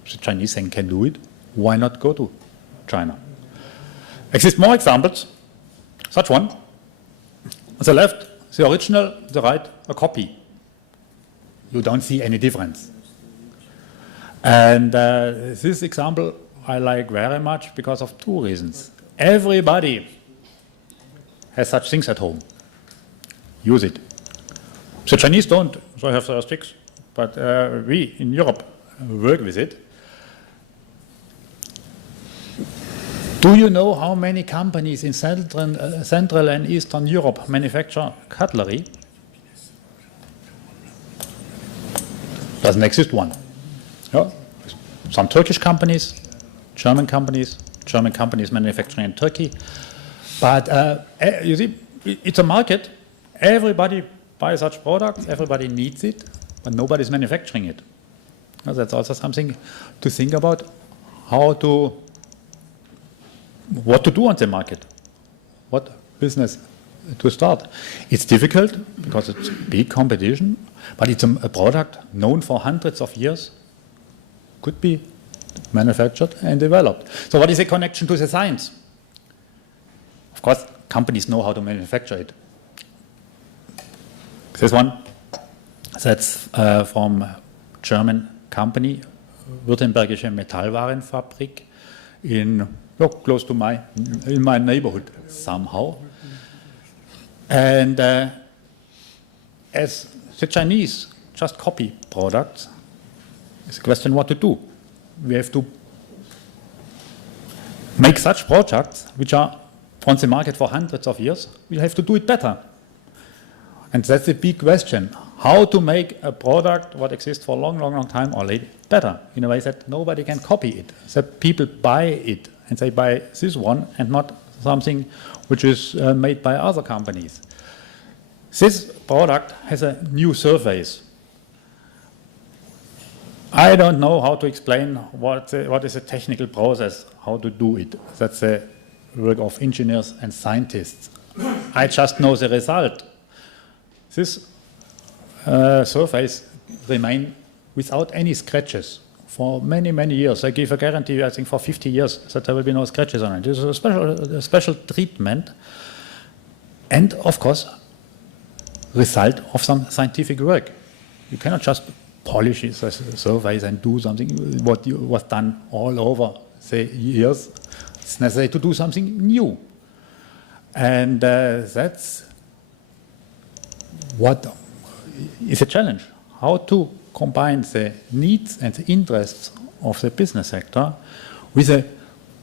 the Chinese thing can do it. Why not go to China? Exist more examples. Such one. On the left, the original, the right, a copy. You don't see any difference. And this example I like very much because of two reasons. Everybody has such things at home. Use it. The Chinese don't, so have their sticks, but we in Europe work with it. Do you know how many companies in Central and Eastern Europe manufacture cutlery? Doesn't exist one. Yeah. Some Turkish companies, German companies manufacturing in Turkey. But you see, it's a market. Everybody buys such products, everybody needs it, but nobody's manufacturing it. Now, that's also something to think about, what to do on the market, what business to start. It's difficult because it's big competition, but it's a product known for hundreds of years, could be manufactured and developed. So what is the connection to the science? Of course, companies know how to manufacture it. This one, that's from German company, Württembergische Metallwarenfabrik, close to in my neighborhood somehow. And as the Chinese just copy products, it's a question what to do. We have to make such products which are on the market for hundreds of years. We have to do it better. And that's the big question. How to make a product what exists for a long time already better in a way that nobody can copy it, that people buy it and they buy this one and not something which is made by other companies. This product has a new surface. I don't know how to explain what is a technical process, how to do it. That's the work of engineers and scientists. I just know the result. This surface remains without any scratches for many, many years. I give a guarantee, I think, for 50 years that there will be no scratches on it. This is a special treatment and, of course, result of some scientific work. You cannot just polish the surface and do something what was done all over the years. It's necessary to do something new. And that's what is a challenge. How to combine the needs and the interests of the business sector with the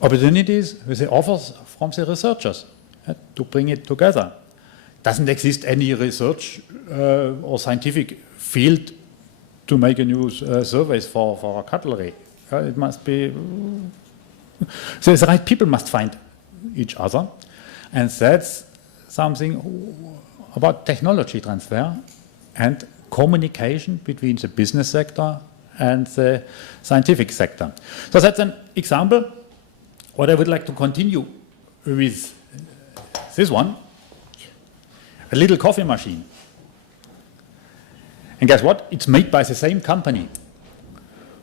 opportunities, with the offers from the researchers to bring it together. Doesn't exist any research or scientific field to make a new surface for cutlery. It must be, so the right people must find each other, and that's something about technology transfer and communication between the business sector and the scientific sector. So that's an example. What I would like to continue with this one, a little coffee machine. And guess what? It's made by the same company.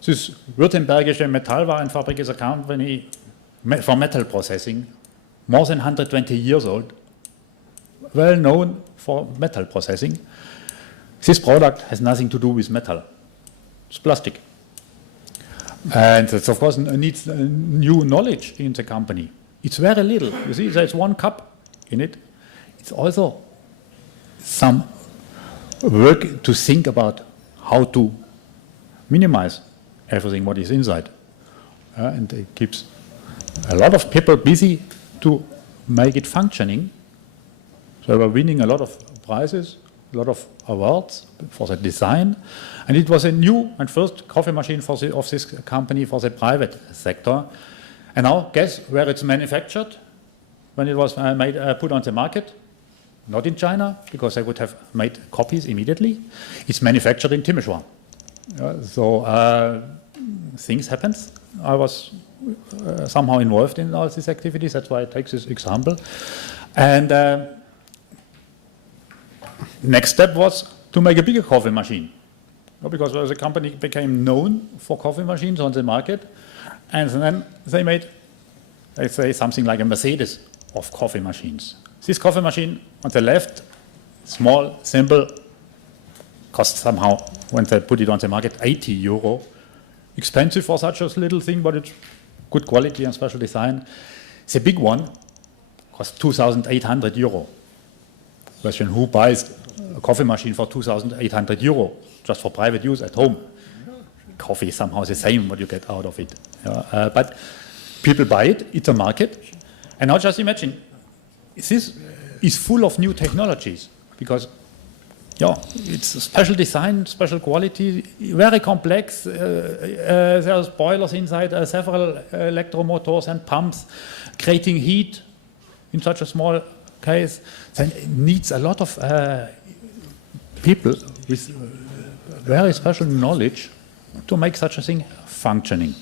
This Württembergische Metallwarenfabrik is a company for metal processing, more than 120 years old, well known for metal processing. This product has nothing to do with metal. It's plastic. And it, of course, needs new knowledge in the company. It's very little. You see, there's one cup in it. It's also some work to think about how to minimize everything what is inside. And it keeps a lot of people busy to make it functioning. So we're winning a lot of prizes, a lot of awards for the design. And it was a new and first coffee machine of this company for the private sector. And now, guess where it's manufactured when it was put on the market? Not in China, because they would have made copies immediately. It's manufactured in Timishwa. So things happen. I was somehow involved in all these activities. That's why I take this example. And next step was to make a bigger coffee machine. Because the company became known for coffee machines on the market. And then they made, let's say, something like a Mercedes of coffee machines. This coffee machine on the left, small, simple, cost somehow, when they put it on the market, €80. expensive for such a little thing, but it's good quality and special design. The big one costs 2,800 euro. Question, who buys a coffee machine for 2,800 euro just for private use at home? Coffee is somehow the same what you get out of it. But people buy it, it's a market. And now just imagine, this is full of new technologies because it's a special design, special quality, very complex. There's boilers inside, several electromotors and pumps, creating heat in such a small case. Then it needs a lot of people with very special knowledge to make such a thing functioning.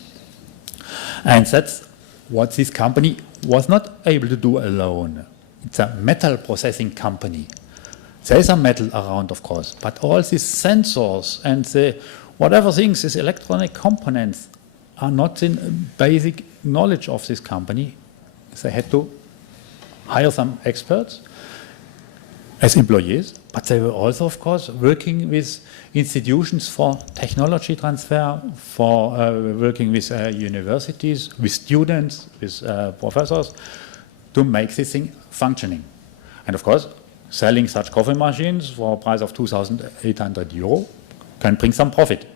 And that's what this company was not able to do alone. It's a metal processing company. There is some metal around, of course, but all these sensors and the whatever things, these electronic components, are not in basic knowledge of this company. They had to hire some experts as employees, but they were also, of course, working with institutions for technology transfer, for working with universities, with students, with professors, to make this thing functioning. And of course, selling such coffee machines for a price of 2,800 euro can bring some profit.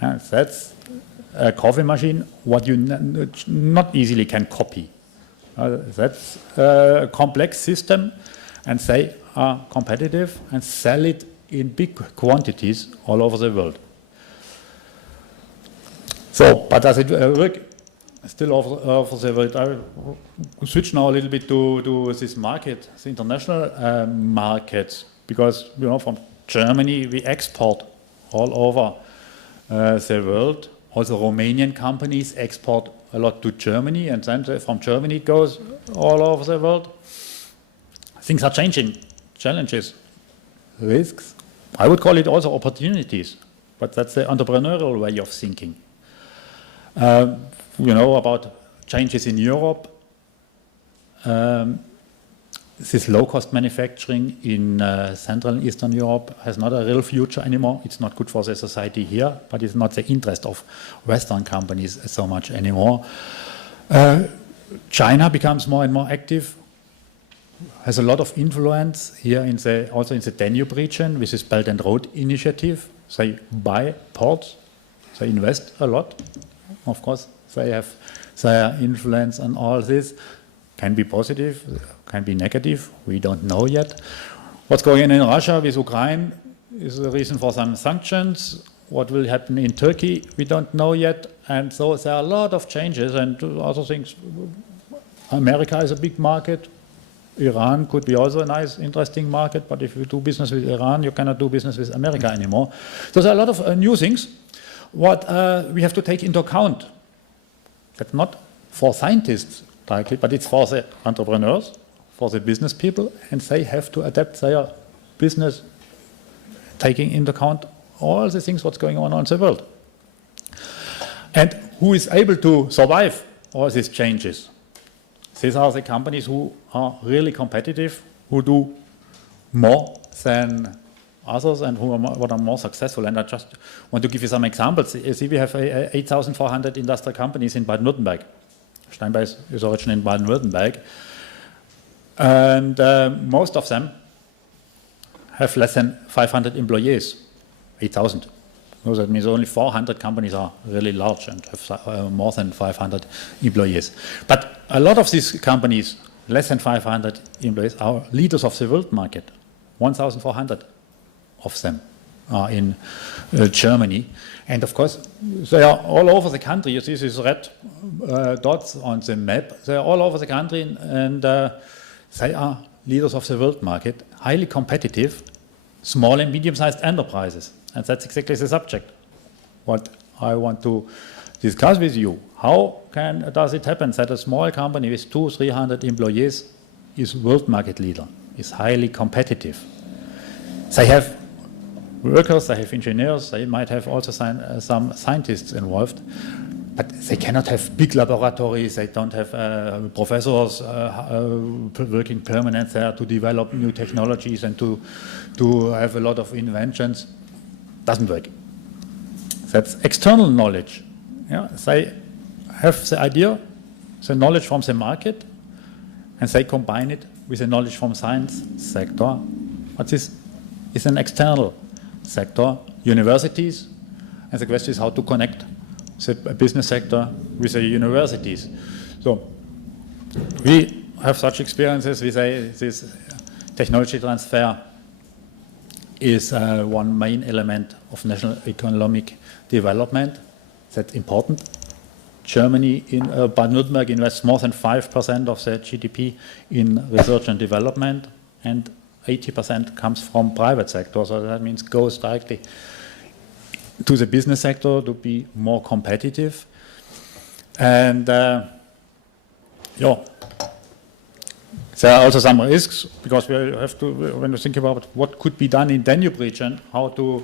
That's a coffee machine what you not easily can copy. That's a complex system, and they are competitive and sell it in big quantities all over the world. So, but does it work still over the world? I will switch now a little bit to this market, the international market, because from Germany we export all over the world. Also, Romanian companies export a lot to Germany, and then from Germany it goes all over the world. Things are changing, challenges, risks. I would call it also opportunities, but that's the entrepreneurial way of thinking. About changes in Europe. This low-cost manufacturing in Central and Eastern Europe has not a real future anymore. It's not good for the society here, but it's not the interest of Western companies so much anymore. China becomes more and more active, has a lot of influence here also in the Danube region with this Belt and Road Initiative. They buy ports, they invest a lot. Of course, they have their influence on all this. Can be positive, can be negative, we don't know yet. What's going on in Russia with Ukraine is the reason for some sanctions. What will happen in Turkey, we don't know yet. And so there are a lot of changes and other things. America is a big market. Iran could be also a nice, interesting market, but if you do business with Iran, you cannot do business with America anymore. So there are a lot of new things. What we have to take into account, that's not for scientists directly, but it's for the entrepreneurs, for the business people, and they have to adapt their business, taking into account all the things what's going on in the world. And who is able to survive all these changes? These are the companies who are really competitive, who do more than others and who are more successful. And I just want to give you some examples. You see, we have 8,400 industrial companies in Baden-Württemberg. Steinbeis is originally in Baden-Württemberg. And most of them have less than 500 employees, 8,000. So that means only 400 companies are really large and have more than 500 employees. But a lot of these companies, less than 500 employees, are leaders of the world market. 1,400 of them are in Germany. And of course, they are all over the country. You see these red dots on the map. They are all over the country, and they are leaders of the world market, highly competitive, small and medium-sized enterprises. And that's exactly the subject, what I want to discuss with you. How does it happen that a small company with 200-300 employees is world market leader, is highly competitive? They have workers, they have engineers, they might have also some scientists involved, but they cannot have big laboratories, they don't have professors working permanent there to develop new technologies and to have a lot of inventions. Doesn't work. That's external knowledge Yeah, they have the idea, the knowledge from the market, and they combine it with the knowledge from science sector. But this is an external sector, universities, and the question is how to connect the business sector with the universities. So we have such experiences. We say this technology transfer is one main element of national economic development. That's important. Germany in Baden-Württemberg invests more than 5% of their GDP in research and development, and 80% comes from private sector. So that means goes directly to the business sector to be more competitive. And yeah, there are also some risks, because we have to, when we think about what could be done in Danube region, how to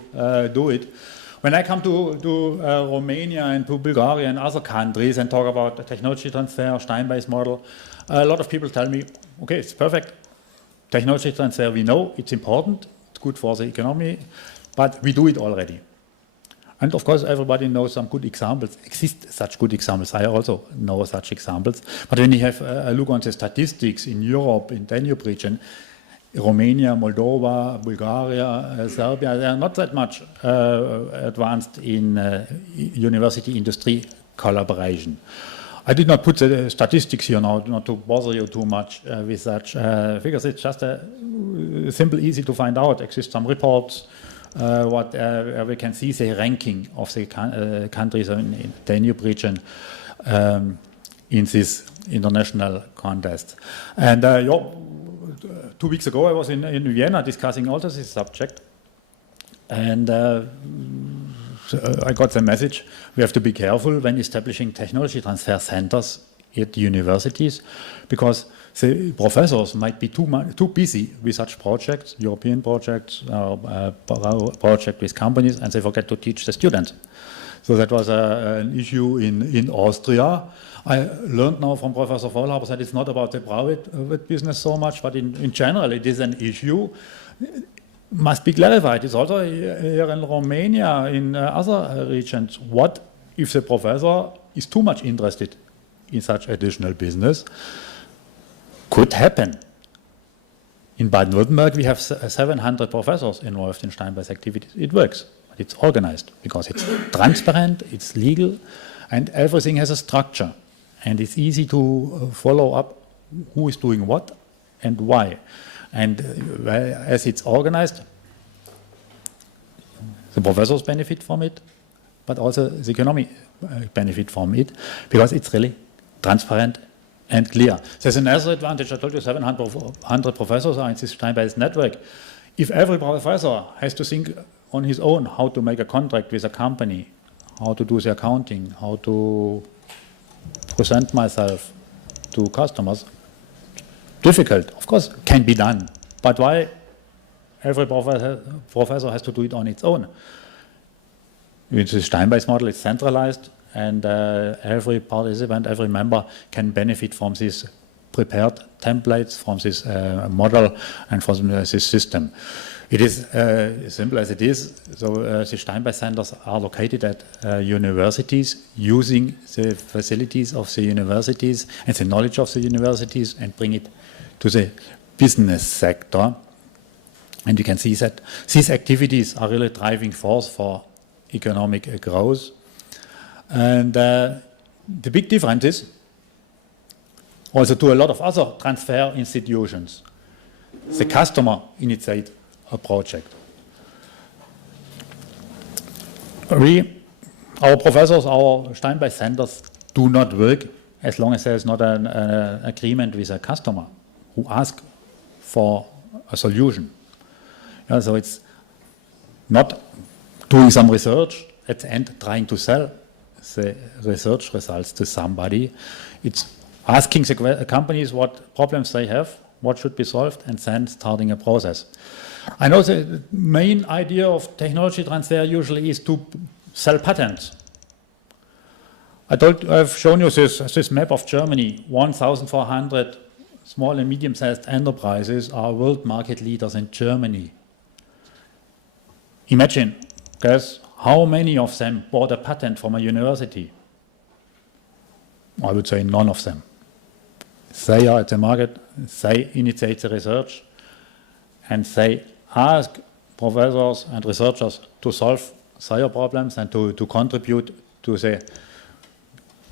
do it. When I come to Romania and to Bulgaria and other countries and talk about the technology transfer, Stein-based model, a lot of people tell me, okay, it's perfect. Technology transfer, we know it's important, it's good for the economy, but we do it already. And of course, everybody knows some good examples. Exist such good examples. I also know such examples. But when you have a look on the statistics in Europe, in Danube region, Romania, Moldova, Bulgaria, Serbia, they are not that much advanced in university-industry collaboration. I did not put the statistics here now, not to bother you too much with such figures. It's just simple, easy to find out. Exist some reports, what we can see the ranking of the countries in the Danube region in this international contest. And 2 weeks ago I was in Vienna discussing also this subject, and I got the message, we have to be careful when establishing technology transfer centers at universities, because the professors might be too busy with such projects, European projects, project with companies, and they forget to teach the students. So that was an issue in Austria. I learned now from Professor Vollhaber that it's not about the private business so much, but in general it is an issue. Must be clarified. It's also here in Romania, in other regions. What if the professor is too much interested in such additional business? Could happen. In Baden-Württemberg, we have 700 professors involved in Stein-based activities. It works, but it's organized because it's transparent, it's legal, and everything has a structure. And it's easy to follow up who is doing what and why. And as it's organized, the professors benefit from it, but also the economy benefit from it, because it's really transparent and clear. There's another advantage. I told you 700 professors are in this Stein-based network. If every professor has to think on his own how to make a contract with a company, how to do the accounting, how to present myself to customers, difficult. Of course, can be done. But why every professor has to do it on its own? With the Stein-based model, it's centralized, and every participant, every member can benefit from these prepared templates, from this model, and from this system. It is as simple as it is. So the Stein-based centers are located at universities, using the facilities of the universities and the knowledge of the universities, and bring it to the business sector. And you can see that these activities are really driving force for economic growth. And the big difference is also to a lot of other transfer institutions. The customer initiates a project. Our professors, our Stein-based centers do not work as long as there is not an agreement with a customer who asks for a solution. Yeah, so it's not doing some research, at the end trying to sell the research results to somebody. It's asking the companies what problems they have, what should be solved, and then starting a process. I know the main idea of technology transfer usually is to sell patents. I've shown you this map of Germany. 1,400 small and medium-sized enterprises are world market leaders in Germany. Imagine, guys, how many of them bought a patent from a university? I would say none of them. They are at the market, they initiate the research, and they ask professors and researchers to solve their problems and to contribute to the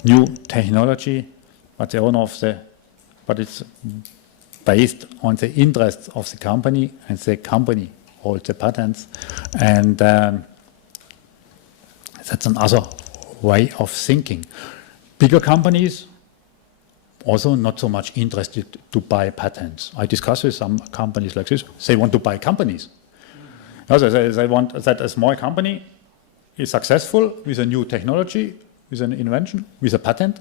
new technology, but it's based on the interests of the company, and the company holds the patents, and that's another way of thinking. Bigger companies also not so much interested to buy patents. I discuss with some companies like this. They want to buy companies. They want that a small company is successful with a new technology, with an invention, with a patent,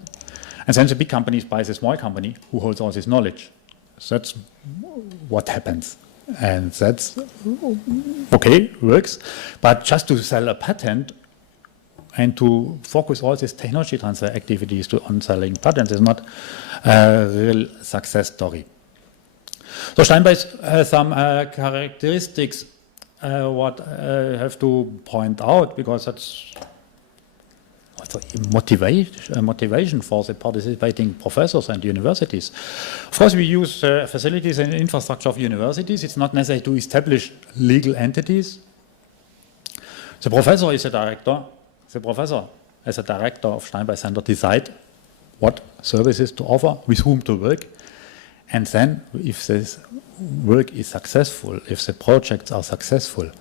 and then the big companies buy the small company who holds all this knowledge. That's what happens. And that's okay, works. But just to sell a patent and to focus all these technology transfer activities on selling patents is not a real success story. So Steinbeis has some characteristics what I have to point out, because that's also a motivation for the participating professors and universities. Of course, we use facilities and infrastructure of universities. It's not necessary to establish legal entities. The professor is a director. The professor, as a director of Steinbeis Center, decide what services to offer, with whom to work, and then, if this work is successful, if the projects are successful,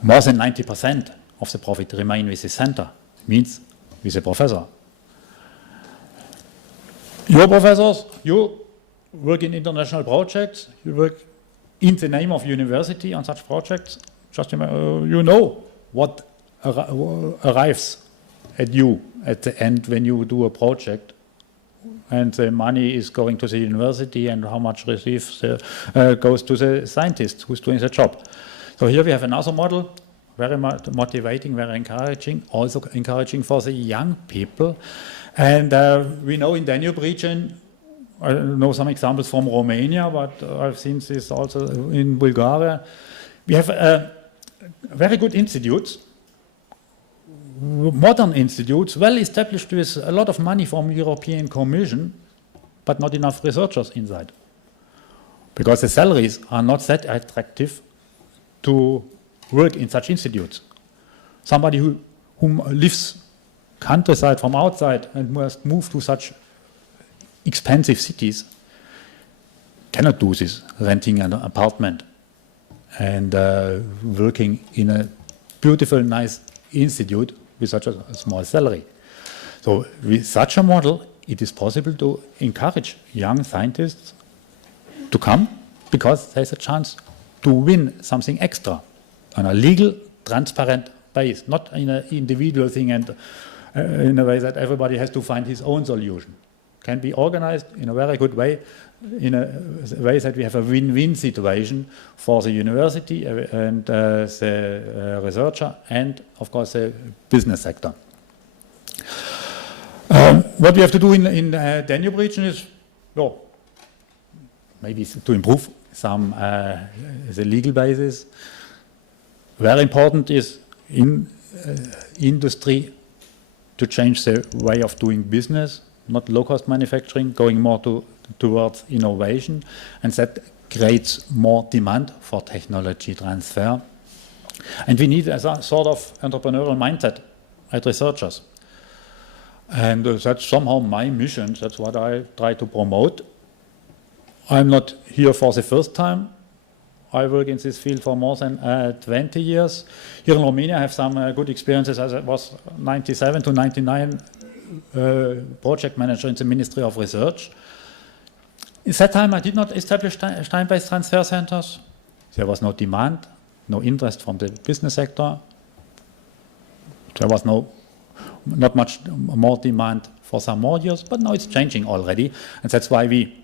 more than 90% of the profit remain with the center, means with the professor. Your professors, you work in international projects, you work in the name of university on such projects, just you know what arrives at you at the end when you do a project, and the money is going to the university, and how much receives goes to the scientist who's doing the job. So here we have another model, very motivating, very encouraging, also encouraging for the young people. And we know in Danube region, I know some examples from Romania, but I've seen this also in Bulgaria. We have very good institutes, modern institutes, well established with a lot of money from European Commission, but not enough researchers inside. Because the salaries are not that attractive to work in such institutes. Somebody who lives countryside from outside and must move to such expensive cities cannot do this, renting an apartment and working in a beautiful, nice institute with such a small salary. So with such a model, it is possible to encourage young scientists to come, because there's a chance to win something extra on a legal, transparent base, not in an individual thing and in a way that everybody has to find his own solution. Can be organized in a very good way, in a way that we have a win-win situation for the university and the researcher and, of course, the business sector. What we have to do in the Danube region is, well, maybe to improve some the legal basis. Very important is in industry to change the way of doing business, not low-cost manufacturing, going more towards innovation, and that creates more demand for technology transfer. And we need a sort of entrepreneurial mindset at researchers. And that's somehow my mission. That's what I try to promote. I'm not here for the first time. I work in this field for more than 20 years. Here in Romania, I have some good experiences as I was 97 to 99 project manager in the Ministry of Research. In that time, I did not establish Steinbeis transfer centers. There was no demand, no interest from the business sector. There was not much more demand for some more years, but now it's changing already, and that's why we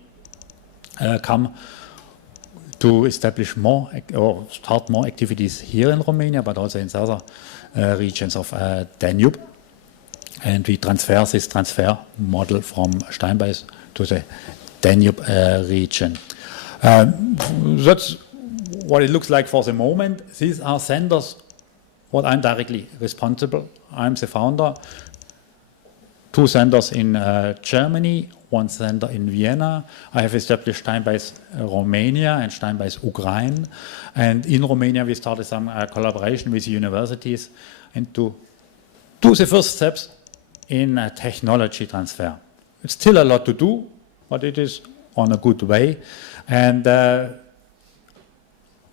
come to establish more or start more activities here in Romania, but also in other regions of Danube. And we transfer this transfer model from Steinbeis to the Danube region. That's what it looks like for the moment. These are centers what I'm directly responsible. I'm the founder to 2 centers in Germany, 1 center in Vienna. I have established Steinbeis Romania and Steinbeis Ukraine. And in Romania, we started some collaboration with universities and to do the first steps in technology transfer. It's still a lot to do, but it is on a good way. And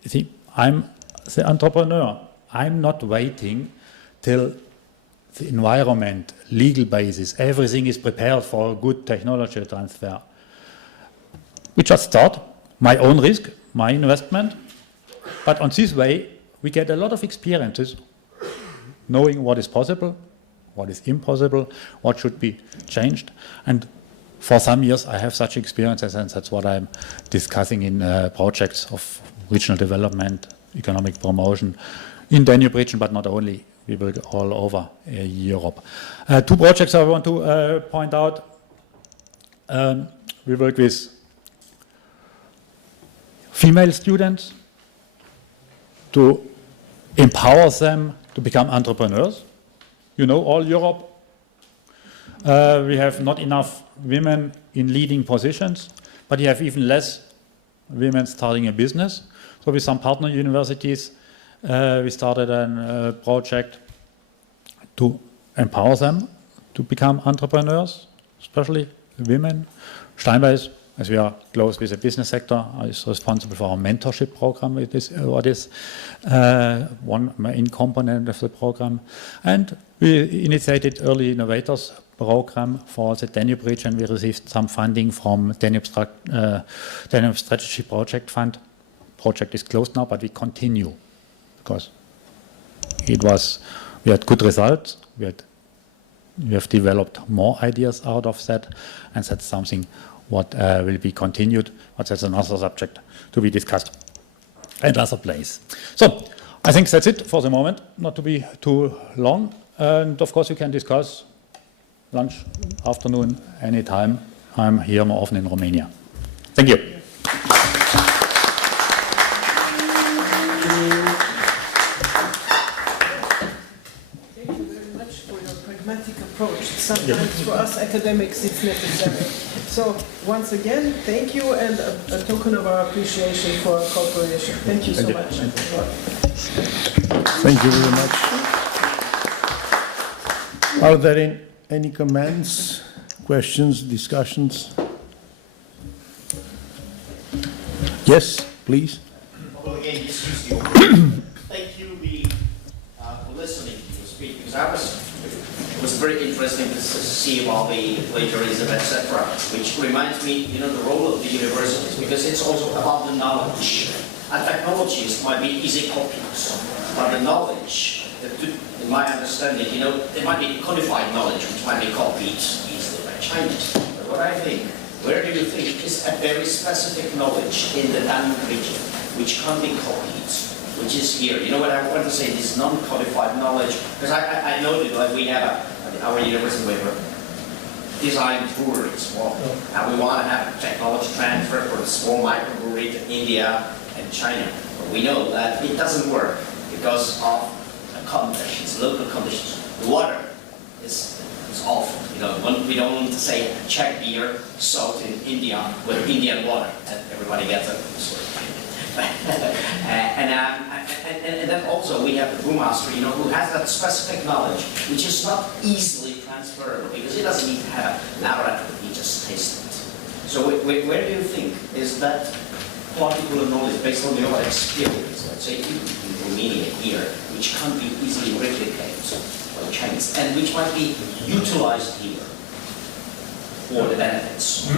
you see, I'm the entrepreneur. I'm not waiting till the environment, legal basis, everything is prepared for a good technology transfer. We just start, my own risk, my investment, but on this way we get a lot of experiences, knowing what is possible, what is impossible, what should be changed. And for some years I have such experiences, and that's what I'm discussing in projects of regional development, economic promotion, in Danube region, but not only. We work all over Europe. 2 projects I want to point out. We work with female students to empower them to become entrepreneurs. You know, all Europe, we have not enough women in leading positions, but you have even less women starting a business. So with some partner universities, we started a project to empower them to become entrepreneurs, especially women. Steinbeis, as we are close with the business sector, is responsible for our mentorship program. It is what is one main component of the program. And we initiated Early Innovators program for the Danube region. We received some funding from Danube Strategy Project Fund. Project is closed now, but we continue because we had good results. We have developed more ideas out of that, and that's something what will be continued, but that's another subject to be discussed at another place. So I think that's it for the moment, not to be too long. And of course you can discuss lunch, afternoon, anytime. I'm here more often in Romania. Thank you. Approach. Sometimes for us academics it's necessary. So once again, thank you, and a token of our appreciation for our cooperation. Thank you so much. Thank you very much. Are there any comments, questions, discussions? Yes, please. Well, again, excuse you. Thank you for listening to speak, because it was very interesting to see about the plagiarism, etc., which reminds me, the role of the universities, because it's also about the knowledge. And technologies might be easy copies, but the knowledge, in my understanding, there might be codified knowledge which might be copied easily by Chinese. But what I think, where do you think is a very specific knowledge in the Danube region which can't be copied? Which is here. You know what I want to say, this non-codified knowledge, because I know that like we have our university, we have design tours, and we want to have technology transfer for the small microbrewery to India and China. But we know that it doesn't work because of the conditions, local conditions. The water is awful. We don't want to say Czech beer sold in India with Indian water, and everybody gets it. And then also we have the brewmaster, who has that specific knowledge, which is not easily transferable because he doesn't need to have a laboratory, he just tastes it. So where do you think is that particular knowledge based on your experience, let's say in Romania here, which can't be easily replicated by Chinese, and which might be utilized here for the benefits?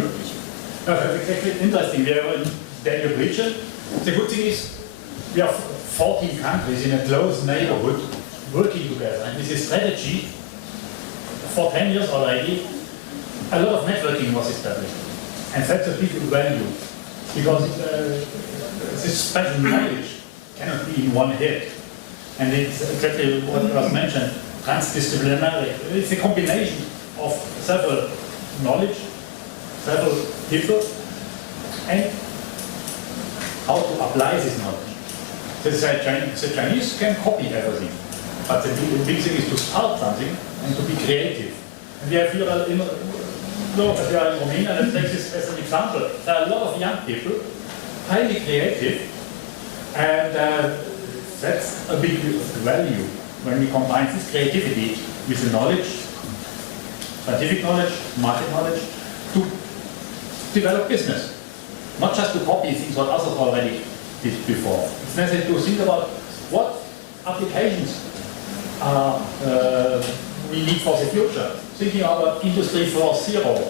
Exactly interesting. We are in Danube region. The good thing is we have 14 countries in a close neighborhood working together, and with this strategy for 10 years already a lot of networking was established, and that's a big value because this special knowledge cannot be in one head, and it's exactly what was mentioned, transdisciplinary. It's a combination of several knowledge, several people, and how to apply this knowledge. The Chinese can copy everything, but the big thing is to start something and to be creative. And we have here, if you are in Romania, let's take this as an example. There are a lot of young people, highly creative, and that's a big value when we combine this creativity with the knowledge, scientific knowledge, market knowledge, to develop business. Not just to copy things what others already did before. It's necessary to think about what applications we need for the future. Thinking about Industry 4.0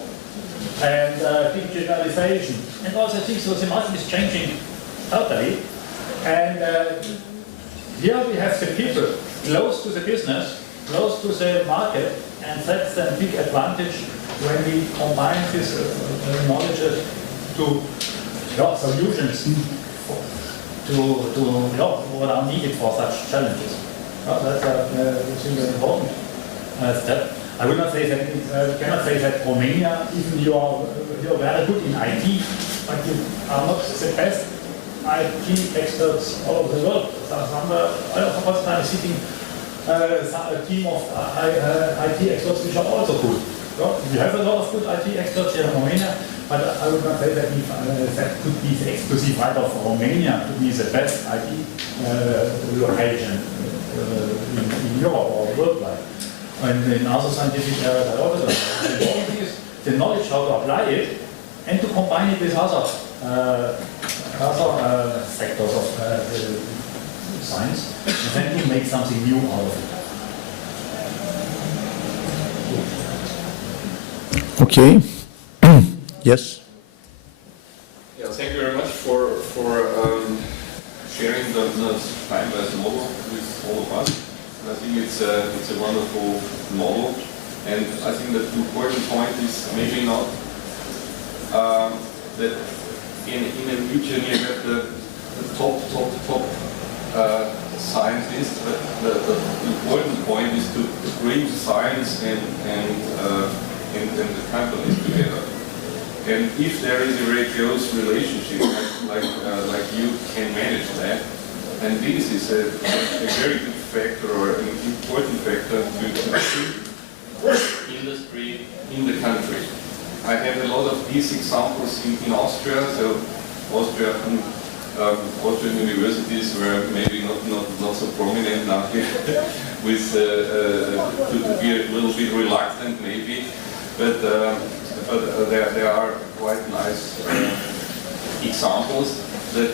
and digitalization and all the things. So the market is changing totally. And here we have the people close to the business, close to the market, and that's a big advantage when we combine these knowledge to solutions to what are needed for such challenges. That's an important step. I would not say that cannot say that Romania, even you are very good in IT, but you are not the best IT experts all over the world. First time sitting a team of IT experts which are also good. We have a lot of good IT experts here in Romania, but I would not say that that could be the exclusive right of Romania to be the best IT location in Europe or worldwide. And in other scientific areas, I also don't know. The important thing is the knowledge how to apply it and to combine it with other sectors of science, and then to make something new out of it. Okay. Yes. Yeah, thank you very much for sharing the time-based model with all of us. I think it's a wonderful model, and I think that the important point is maybe not that in a region you have the top scientists, but the important point is to bring science and the companies together. And if there is a very close relationship, like you can manage that, and this is a very good factor or an important factor to keep industry in the country. I have a lot of these examples in Austria. So Austrian universities were maybe not so prominent now here, with to be a little bit reluctant maybe, but there are quite nice examples that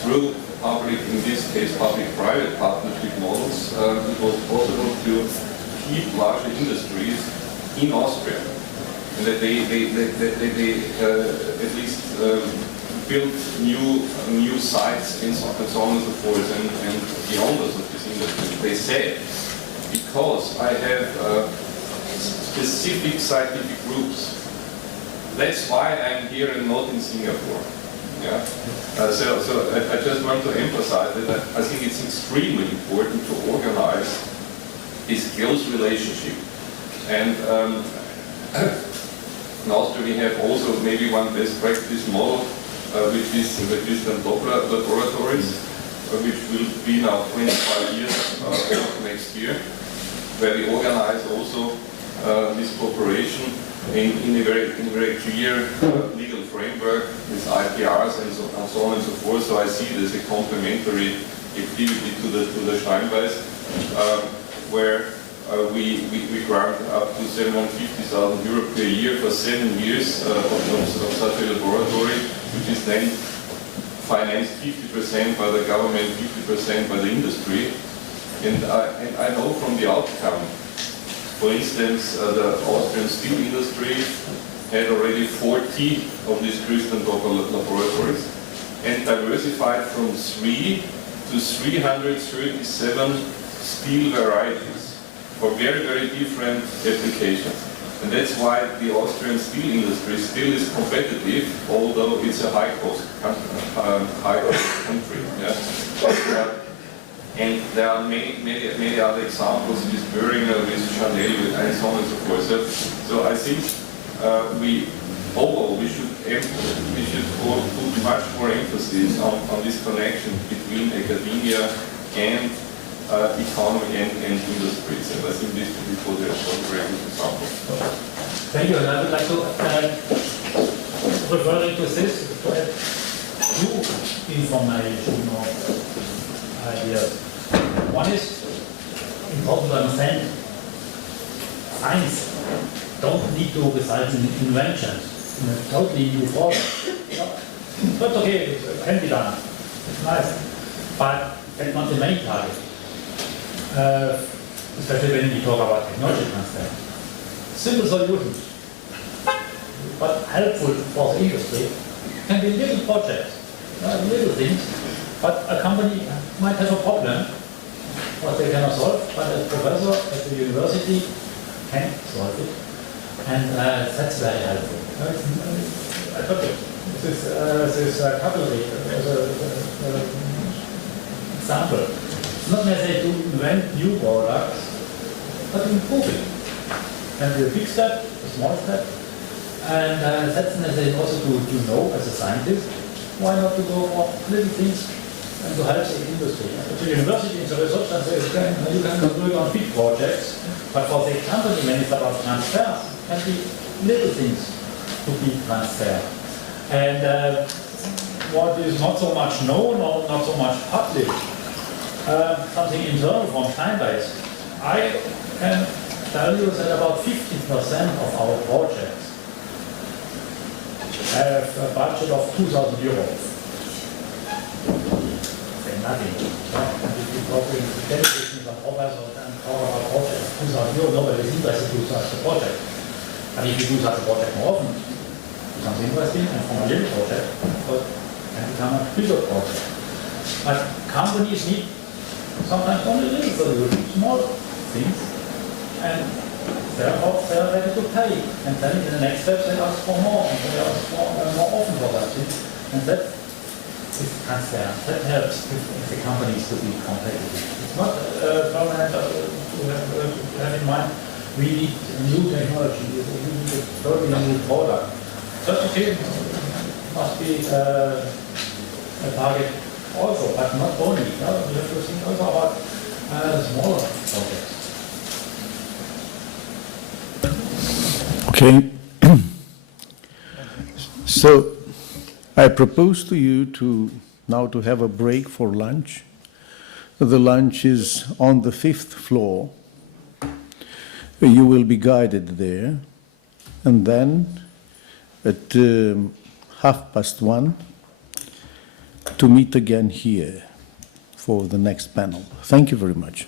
through public, in this case public-private partnership models, it was possible to keep larger industries in Austria, and that they at least built new sites and so on and so forth, and the owners of this industry, they said, because I have specific scientific groups, that's why I'm here and not in Singapore. Yeah. So I just want to emphasize that I think it's extremely important to organize this close relationship. And in Austria we have also maybe one best practice model, which is the Christian Doppler laboratories, which will be now 25 years next year, where we organize also this cooperation in a very clear legal framework with IPRs and so on and so forth. So I see it as a complementary activity to the Steinbeis, where we grant up to 750,000 euro per year for 7 years of such a laboratory, which is then financed 50% by the government, 50% by the industry. And I know from the outcome, for instance, the Austrian steel industry had already 40 of these Christian Doppler laboratories and diversified from 3 to 337 steel varieties for very, very different applications. And that's why the Austrian steel industry still is competitive, although it's a high-cost country. Yeah? And there are many other examples with Boehringer, with Chanel, and so on and so forth. So I think we should put much more emphasis on this connection between academia and economy and industries. And I think this would be for the very good example. Thank you. And I would like to, referring to this, to add two information or ideas. One is important to understand science don't need to result in inventions, in a totally new product. But okay, it can be done. It's nice. But that's not the main target. Especially when we talk about technology transfer. Simple solutions, but helpful for the industry, can be little projects, little things, but a company might have a problem what they cannot solve, but a professor at the university can solve it, and that's very helpful. I told you, this cutlery as an example. It's not necessary to invent new products, but improve it. Can be a big step, a small step, and that's necessary also to know as a scientist. Why not to go for little things and to help the industry? At the university, in the research center, you can do it on big projects, but for the company, when it's about transfers, can be little things to be transferred. And what is not so much known or not so much public, something internal from Steinbeiß. I can tell you that about 50% of our projects have a budget of 2,000 euros. Say nothing. And if you talk in the television, some professors and talk about projects of 2,000 euros, nobody is interested to do such a project. And if you do such a project more often, do something interesting, and from a little project, it can become a bigger project. But companies need sometimes only little solutions, small things, and therefore they are ready to pay. And then in the next step they ask for more, and they ask for more often for that thing. And that is transfer. That helps the companies to be competitive. It's not permanent to have in mind we need new technology, we need a totally new product. That's okay, must be a target also, but not only. You have to think also about smaller projects. Okay. So I propose to you now to have a break for lunch. The lunch is on the 5th floor. You will be guided there. And then at 1:30 to meet again here for the next panel. Thank you very much.